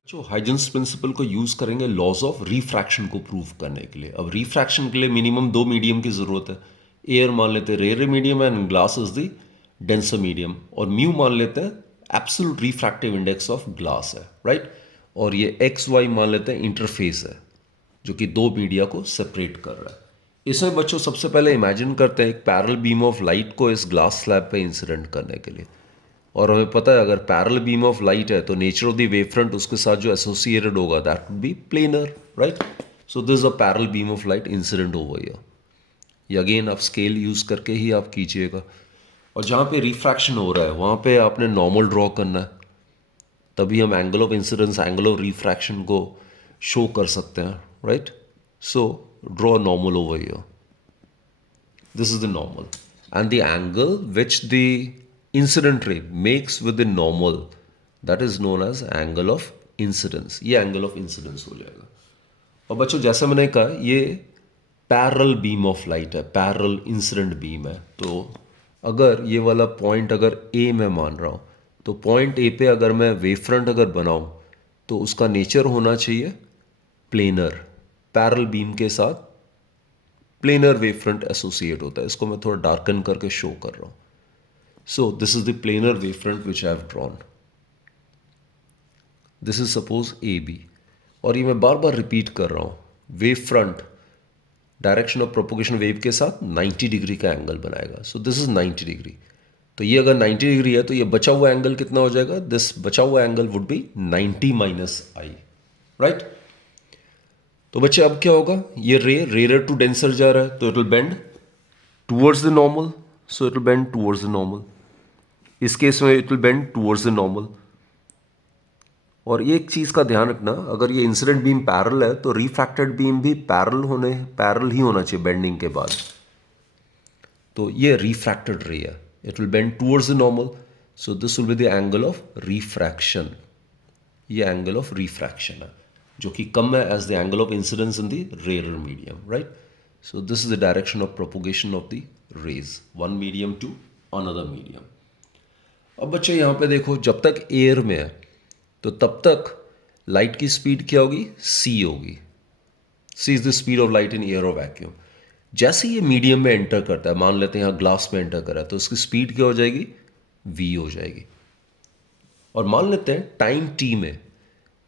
जो हाइजेंस प्रिंसिपल को यूज करेंगे लॉज ऑफ रिफ्रैक्शन को प्रूव करने के लिए. अब रिफ्रैक्शन के लिए मिनिमम 2 मीडियम की जरूरत है. एयर मान लेते हैं rare medium and glass is the denser medium, और म्यू मान लेते हैं absolute refractive index of glass है, राइट. और ये एक्स वाई मान लेते हैं इंटरफेस है जो कि 2 मीडिया को सेपरेट कर रहा है. इसमें बच्चों सबसे पहले इमेजिन करते हैं एक पैरेलल बीम ऑफ लाइट को इस ग्लास स्लैब पे इंसिडेंट करने के लिए, और हमें पता है अगर पैरेलल बीम ऑफ लाइट है तो nature of the wave front उसके साथ जो एसोसिएटेड होगा that would B planar, right. So this is a parallel beam of light incident over here. ये अगेन आप स्केल यूज करके ही आप कीजिएगा, और जहाँ पे रिफ्रैक्शन हो रहा है वहाँ पे आपने नॉर्मल ड्रॉ करना है, तभी हम angle of incidence angle of refraction को शो कर सकते हैं, right. So draw normal over here. This is the normal and the angle which the incident ray makes with the normal that is known as angle of incidence. ये एंगल ऑफ इंसिडेंस हो जाएगा. और बच्चों जैसे मैंने कहा ये पैरेलल बीम ऑफ लाइट है, पैरेलल इंसिडेंट बीम है. तो अगर ये वाला पॉइंट अगर ए मैं मान रहा हूँ तो पॉइंट ए पे अगर मैं वेव फ्रंट अगर बनाऊं तो उसका नेचर होना चाहिए प्लेनर. पैरेलल बीम के साथ प्लेनर वेव फ्रंट एसोसिएट होता है. इसको मैं थोड़ा डार्कन करके शो कर रहा हूं. So this is the planar wave front which I have drawn. This is suppose A B, और ये मैं बार बार रिपीट कर रहा हूं. Wave front direction of propagation wave के साथ 90 डिग्री का एंगल बनाएगा. So this is 90 degree. तो ये अगर 90 डिग्री है तो ये बचा हुआ एंगल कितना हो जाएगा? दिस बचा हुआ angle would B 90 minus I, right. तो बच्चे अब क्या होगा, ये रेयर टू डेंसर जा रहा है तो it will bend towards the normal. So it will bend towards the normal. इस केस में it will bend towards the normal. और ये एक चीज़ का ध्यान रखना, अगर ये इंसिडेंट बीम पैरेलल है तो रिफ्रैक्टेड बीम भी पैरेलल ही होना चाहिए बेंडिंग के बाद. तो ये रिफ्रैक्टेड रे है, it will bend towards the normal. So this will be the angle of refraction. ये angle of refraction है जो कि कम है as the angle of incidence in the rarer medium, right? So this is the direction of propagation of the rays, one medium to another medium. अब बच्चे यहाँ पे देखो, जब तक एयर में है तो तब तक लाइट की स्पीड क्या होगी? c होगी. c is the speed of light in air or vacuum. जैसे ये मीडियम में एंटर करता है, मान लेते हैं यहाँ ग्लास में एंटर कर रहा है, तो उसकी स्पीड क्या हो जाएगी? v हो जाएगी. और मान लेते हैं टाइम t में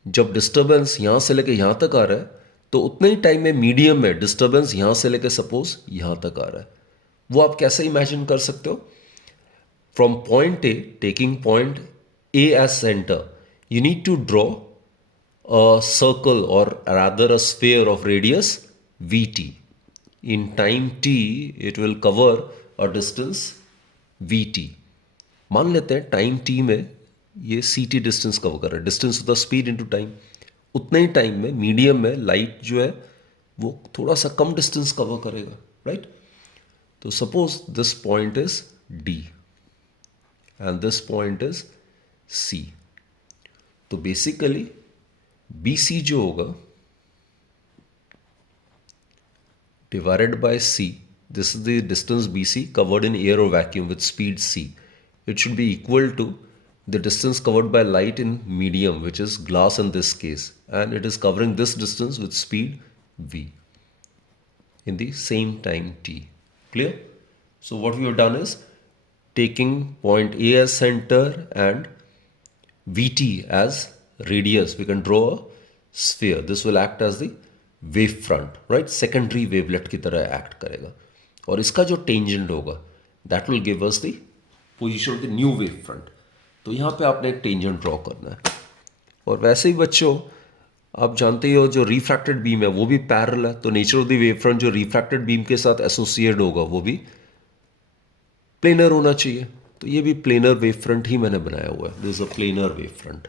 जब डिस्टर्बेंस यहाँ से लेके यहाँ तक आ रहा है तो उतने ही टाइम में मीडियम में डिस्टर्बेंस यहाँ से लेके सपोज यहाँ तक आ रहा है. वो आप कैसे इमेजिन कर सकते हो? From point A, taking point A as centre, you need to draw a circle और rather a sphere of radius vt. In time t it will cover a distance vt. मान लेते हैं टाइम t में ये ct डिस्टेंस कवर कर रहा है, distance of the speed into time. उतने ही टाइम में मीडियम में लाइट जो है वो थोड़ा सा कम डिस्टेंस कवर करेगा, राइट? तो suppose this point is D and this point is C. तो बेसिकली बी सी जो होगा divided by c, this is the distance bc covered in air or vacuum with speed c, it should be equal to the distance covered by light in medium, which is glass in this case, and it is covering this distance with speed v in the same time t. Clear? So what we have done is taking point A as center and vt as radius, we can draw a sphere. This will act as the wave front, right? Secondary wavelet की तरह act करेगा, और इसका जो tangent होगा that will give us the position of the new wave front. तो यहाँ पे आपने एक टेंजेंट ड्रॉ करना है। और वैसे ही बच्चों आप जानते ही हो जो रिफ्रैक्टेड बीम है वो भी पैरेलल है, तो nature of the wave front जो रिफ्रैक्टेड बीम के साथ एसोसिएट होगा वो भी प्लेनर होना चाहिए। तो ये भी प्लेनर वेव फ्रंट ही मैंने बनाया हुआ है, this is a planar wave front.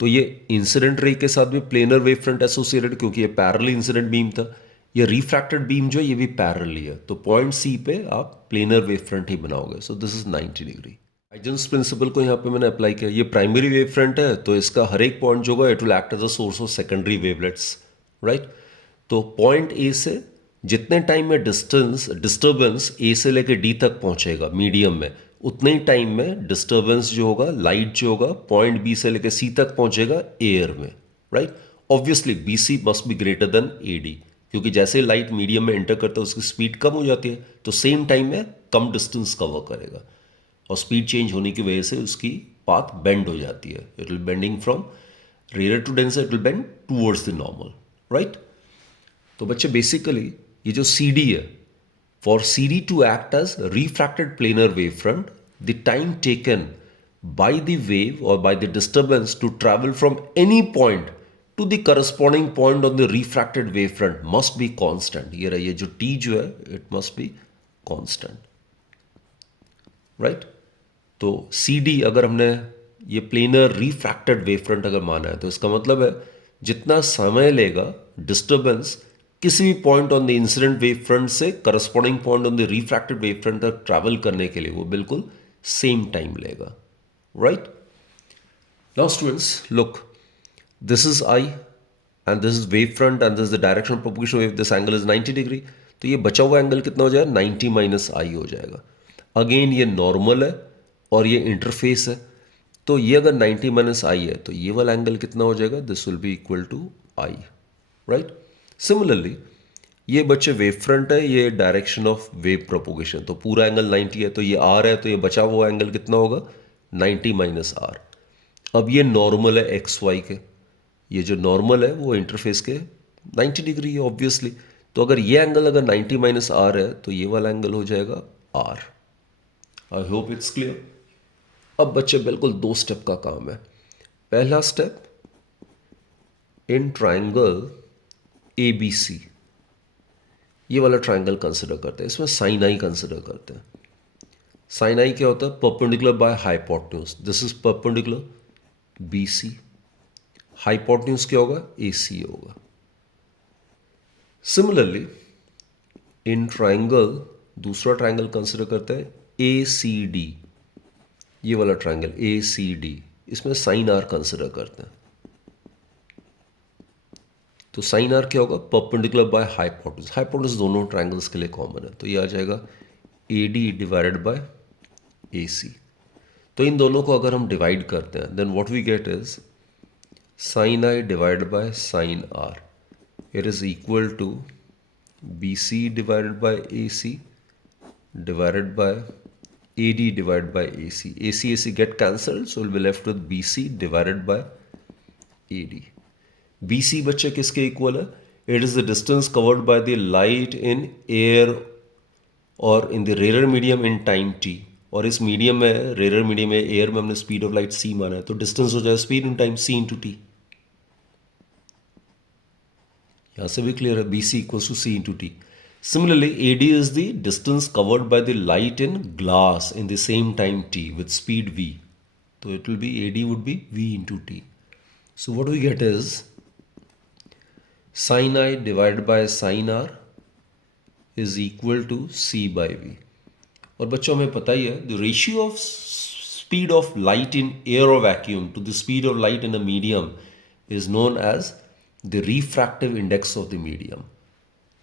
तो ये इंसिडेंट रे के साथ भी प्लेनर वेव फ्रंट एसोसिएटेड, क्योंकि ये पैरेलल इंसिडेंट बीम था। ये रिफ्रैक्टेड बीम जो है ये भी पैरेलल ही है, तो पॉइंट सी पे आप प्लेनर वेव फ्रंट ही बनाओगे। So this is 90 degree. Huygens principle को यहाँ पे मैंने अप्लाई किया। ये प्राइमरी वेव फ्रंट है, तो इसका हर एक पॉइंट जो होगा it will act as a source of secondary wavelets, right? तो पॉइंट ए से जितने टाइम में डिस्टर्बेंस ए से लेकर डी तक पहुंचेगा मीडियम में, उतने ही टाइम में डिस्टर्बेंस जो होगा, लाइट जो होगा, पॉइंट बी से लेकर सी तक पहुंचेगा एयर में, right? Obviously B C must be greater than A D, क्योंकि जैसे लाइट मीडियम में एंटर करता है उसकी स्पीड कम हो जाती है, तो सेम टाइम में कम डिस्टेंस कवर करेगा, और स्पीड चेंज होने की वजह से उसकी पाथ बेंड हो जाती है। It will bending from rare to denser, it will bend towards the normal, right? तो बच्चे बेसिकली ये जो सी डी है, for C D to act as refracted planar wave front, the time taken by the wave और by the disturbance to travel from any point to the corresponding point on the refracted wave front must be constant. ये रही, ये जो टी जो है it must be constant, right? तो सी डी अगर हमने ये प्लेनर रिफ्रैक्टेड वेव फ्रंट अगर माना है, तो इसका मतलब है जितना समय लेगा डिस्टर्बेंस किसी भी point on the incident wave front से corresponding point on the refracted wave front तक ट्रैवल करने के लिए वो बिल्कुल सेम टाइम लेगा, right? Now students look, this is I and this is wave front and this is the direction of propagation wave, this angle is 90 degree. तो ये बचा हुआ एंगल कितना हो जाएगा? 90 माइनस आई हो जाएगा। अगेन ये नॉर्मल है और ये इंटरफेस है, तो ये अगर 90 माइनस आई है तो ये वाला एंगल कितना हो जाएगा? This will be equal to I, right? Similarly ये बच्चे वेव फ्रंट है, ये डायरेक्शन ऑफ वेव प्रोपोगेशन, तो पूरा एंगल 90 है, तो ये आर है, तो ये बचा हुआ एंगल कितना होगा? 90 माइनस आर। अब ये नॉर्मल है एक्स वाई के, ये जो नॉर्मल है वो इंटरफेस के 90 डिग्री है ऑब्वियसली, तो अगर ये एंगल अगर 90 माइनस आर है तो ये वाला एंगल हो जाएगा R. I hope it's clear. अब बच्चे बिल्कुल 2 स्टेप का काम है। पहला step, in triangle A B C, ये वाला ट्राइंगल कंसिडर करते हैं, इसमें साइन आई कंसिडर करते हैं। साइन आई क्या होता है? Perpendicular by hypotenuse, this is perpendicular B C, hypotenuse क्या होगा? ए सी होगा। सिमिलरली इन ट्राइंगल, दूसरा ट्राइंगल कंसिडर करते हैं ए सी डी, ये वाला ट्राइंगल ए सी डी, इसमें साइन आर कंसिडर करते हैं। तो साइन आर क्या होगा? परपेंडिकुलर बाय हाइपोटेन्यूज, हाइपोटेन्यूज दोनों ट्राइंगल्स के लिए कॉमन है, तो ये आ जाएगा A D divided by A C. तो इन दोनों को अगर हम डिवाइड करते हैं then what we get is sine I divided by sine R, it is equal to B C divided by A C divided by AD divided by AC. AC get cancelled, so we'll be left with BC divided by AD. BC बच्चे किसके इक्वल है? It is the distance covered by the light in air or in the rarer medium in time t. और इस मीडियम में, रेयर मीडियम में, एयर में हमने स्पीड ऑफ लाइट c माना है, तो डिस्टेंस हो जाए speed in time c into t. यहाँ से भी क्लियर है, BC equals to c into t. Similarly, AD is the distance covered by the light in glass in the same time t with speed v. So it will be AD would be v into t. So what we get is sine I divide by sine R is equal to C by V. और बच्चों हमें पता ही है the ratio of speed of light in air और vacuum to the speed of light in a medium is known as the refractive index of the medium,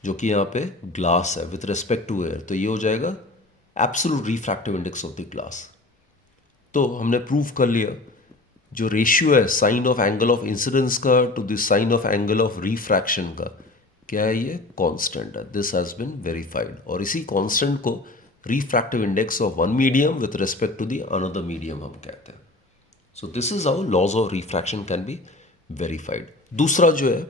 जो कि यहाँ पे ग्लास है विथ रिस्पेक्ट टू एयर, तो ये हो जाएगा absolute refractive index of the glass. तो हमने प्रूव कर लिया जो रेशियो है sine of angle of incidence का to the sine of angle of refraction का, क्या है ये कांस्टेंट है। This has been verified. और इसी कांस्टेंट को refractive index of one medium with respect to the another medium हम कहते हैं। So this is how laws of refraction can be verified. दूसरा जो है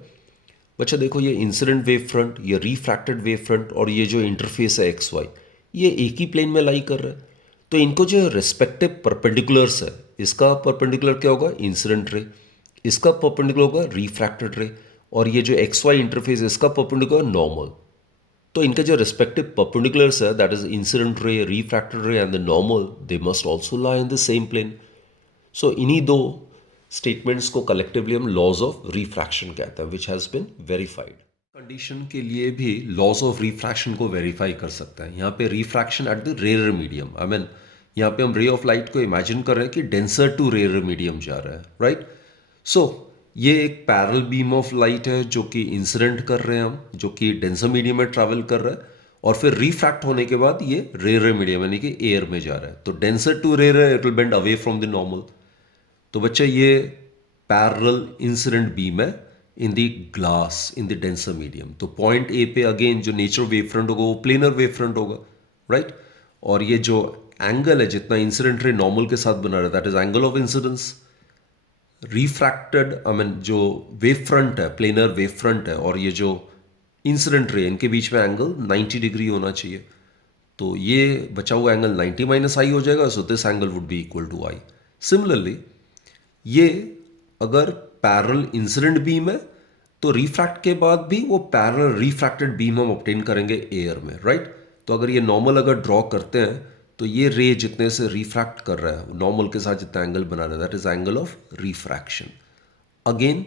बच्चा देखो, ये इंसिडेंट वेव फ्रंट, ये रिफ्रैक्टेड वेव फ्रंट और ये जो इंटरफेस है एक्स वाई, ये एक ही प्लेन में लाई कर रहा है। तो इनको जो रिस्पेक्टिव परपेंडिकुलर्स है, इसका परपेंडिकुलर क्या होगा इंसिडेंट रे, इसका परपेंडिकुलर होगा रिफ्रैक्टेड रे, और ये जो एक्स वाई इंटरफेस है इसका परपेंडिकुलर नॉर्मल। तो इनके जो रिस्पेक्टिव परपेंडिकुलर्स है that is incident ray, refracted ray and the normal, they must also lie in the same plane. So इन्हीं दो स्टेटमेंट्स को कलेक्टिवली हम लॉज ऑफ रिफ्रैक्शन कहते हैं, which has been verified. Condition के लिए भी लॉज ऑफ रिफ्रैक्शन को वेरीफाई कर सकता है। यहाँ पे refraction at the rare medium, I mean यहाँ पे हम रे ऑफ लाइट को इमेजिन कर रहे हैं कि डेंसर टू रेयर मीडियम जा रहा है, राइट। सो ये एक पैरेलल बीम ऑफ लाइट है जो कि इंसिडेंट कर रहे हैं हम, जो कि डेंसर मीडियम में ट्रैवल कर रहा है, और फिर रिफ्रैक्ट होने के बाद ये रेयर मीडियम यानी कि एयर में जा रहा है। तो denser to rare it will bend away from the normal. तो बच्चा ये पैरेलल इंसिडेंट बीम है in the glass in the denser medium. तो पॉइंट ए पे अगेन जो नेचुरल वेव फ्रंट होगा वो प्लेनर वेव फ्रंट होगा, राइट। और ये जो एंगल है जितना इंसिडेंट रे नॉर्मल के साथ बना रहा है that is angle of incidence. Refracted I mean जो वेव फ्रंट है प्लेनर वेव फ्रंट है और ये जो इंसिडेंट रे इनके बीच में एंगल 90 डिग्री होना चाहिए। तो ये बचा हुआ एंगल 90 माइनस आई हो जाएगा, so this angle would be equal to I. Similarly ये अगर पैरेलल इंसिडेंट बीम है तो रिफ्रैक्ट के बाद भी वो पैरेलल रिफ्रैक्टेड बीम हम ऑब्टेन करेंगे एयर में, राइट। तो अगर ये नॉर्मल अगर ड्रॉ करते हैं तो ये रे जितने से रिफ्रैक्ट कर रहा है नॉर्मल के साथ जितना एंगल बना रहा है that is angle of refraction. Again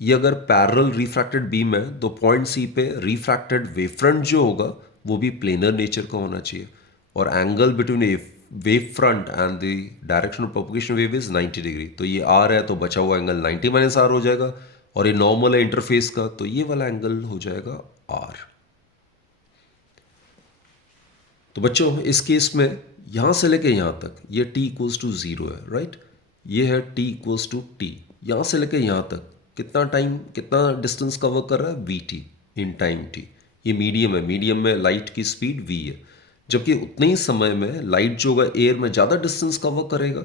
ये अगर पैरेलल रिफ्रैक्टेड बीम है तो पॉइंट सी पे रिफ्रैक्टेड वेव फ्रंट जो होगा वो भी प्लेनर नेचर का होना चाहिए, और angle between wave front and the direction of propagation wave is 90 degree. तो ये आर है तो बचा हुआ एंगल 90 माइनस आर हो जाएगा, और ये नॉर्मल है इंटरफेस का तो ये वाला एंगल हो जाएगा आर। तो बच्चों इस केस में यहां से लेके यहां तक ये t इक्वल्स टू 0 है, राइट। ये है t इक्वल्स टू टी, यहां से लेके यहां तक कितना टाइम कितना डिस्टेंस कवर कर रहा है vt इन टाइम t। ये मीडियम है, मीडियम में लाइट की स्पीड v है, जबकि उतने ही समय में लाइट जो होगा एयर में ज़्यादा डिस्टेंस कवर करेगा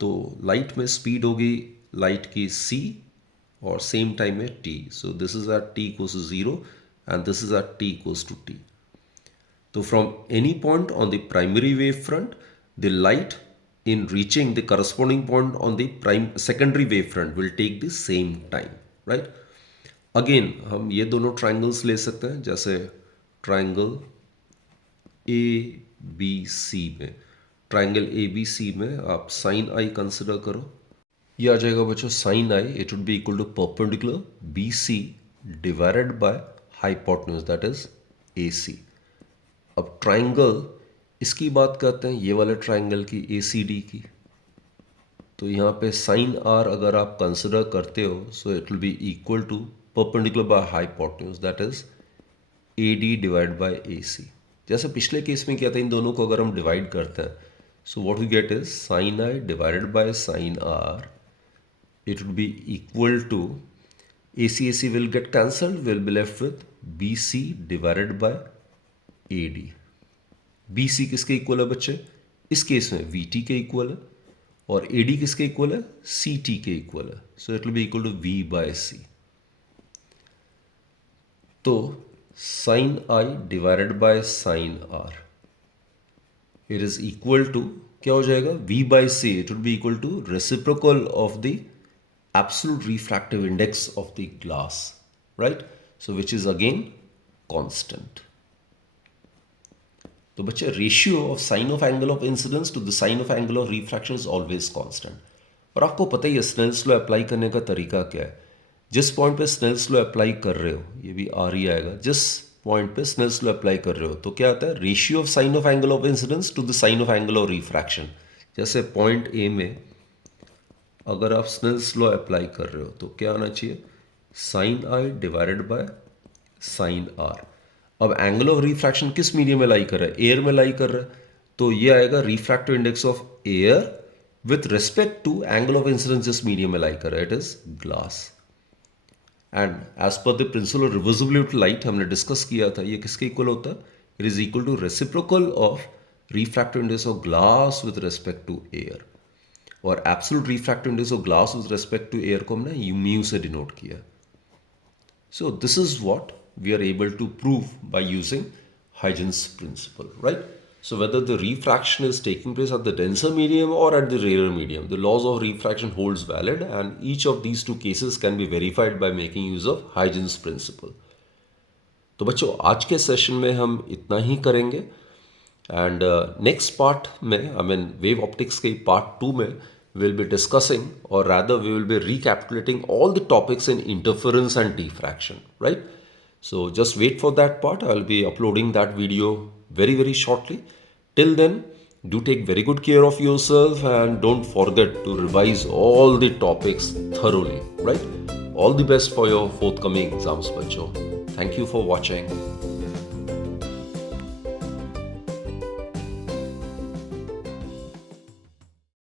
तो लाइट में स्पीड होगी लाइट की c और सेम टाइम में t। So this is at t equals to 0 and this is at t equals to t। So from any point on the primary wave front, the light in reaching the corresponding point on the secondary wave front will take the same time, right? Again हम ये दोनों triangles ले सकते हैं, जैसे triangle ABC में, triangle ABC में आप sin I consider करो, ये आ जाएगा बच्चों sin I, it would be equal to perpendicular BC divided by hypotenuse that is AC। अब ट्राइंगल इसकी बात करते हैं, ये वाले ट्राइंगल की ACD की। तो यहाँ पे साइन आर अगर आप कंसिडर करते हो so it will be equal to perpendicular by hypotenuse that is AD divide by AC। जैसे पिछले केस में किया था, इन दोनों को अगर हम डिवाइड करते हैं so what we get is sine I divided by sine R, it will be equal to AC will get cancelled, will be left with BC divided by AD। BC किसके इक्वल है बच्चे, इस केस में VT के इक्वल है, और AD किसके इक्वल है CT के इक्वल है। So it will be equal to V by C। तो sine I divided by sine R it is equal to क्या हो जाएगा V by C, it will be equal to reciprocal of the absolute refractive index of the glass, right. So which is again constant. तो बच्चे ratio of sine of angle of incidence to the sine of angle of refraction is always constant. और आपको पता ही है स्नेल्स लॉ अप्लाई करने का तरीका क्या है। जिस पॉइंट पे स्नेल्स लॉ अप्लाई कर रहे हो, ये भी आर ही आएगा, जिस पॉइंट पे स्नेल्स लॉ अप्लाई कर रहे हो तो क्या आता है, ratio of sine of angle of incidence to the sine of angle of refraction. जैसे पॉइंट ए में अगर आप स्नेल्स लॉ अप्लाई कर रहे हो तो क्या आना चाहिए, sine I divided by sine R. अब एंगल ऑफ रिफ्रैक्शन किस मीडियम में लाई कर रहा है, एयर में लाई कर रहा है, तो ये आएगा refractive index of air with respect to angle of incidence जिस मीडियम में लाई कर रहा है, it is glass. And as पर the principle of reversibility of light हमने डिस्कस किया था, ये किसके इक्वल होता है, it is equal to reciprocal of refractive index of glass with respect to air. और absolute refractive index of glass with respect to air को हमने म्यू से डिनोट किया। So this is what we are able to prove by using Huygens principle, right? So whether the refraction is taking place at the denser medium or at the rarer medium, the laws of refraction holds valid, and each of these two cases can be verified by making use of Huygens principle. तो बच्चों आज के सेशन में हम इतना ही करेंगे, एंड नेक्स्ट पार्ट में आई मीन वेव ऑप्टिक्स के पार्ट 2 में we'll be discussing, or rather we will be recapitulating all the topics in interference and diffraction, right? So just wait for that part. I'll be uploading that video very shortly. Till then, do take very good care of yourself and don't forget to revise all the topics thoroughly, right? All the best for your forthcoming exams, bachcho. Thank you for watching.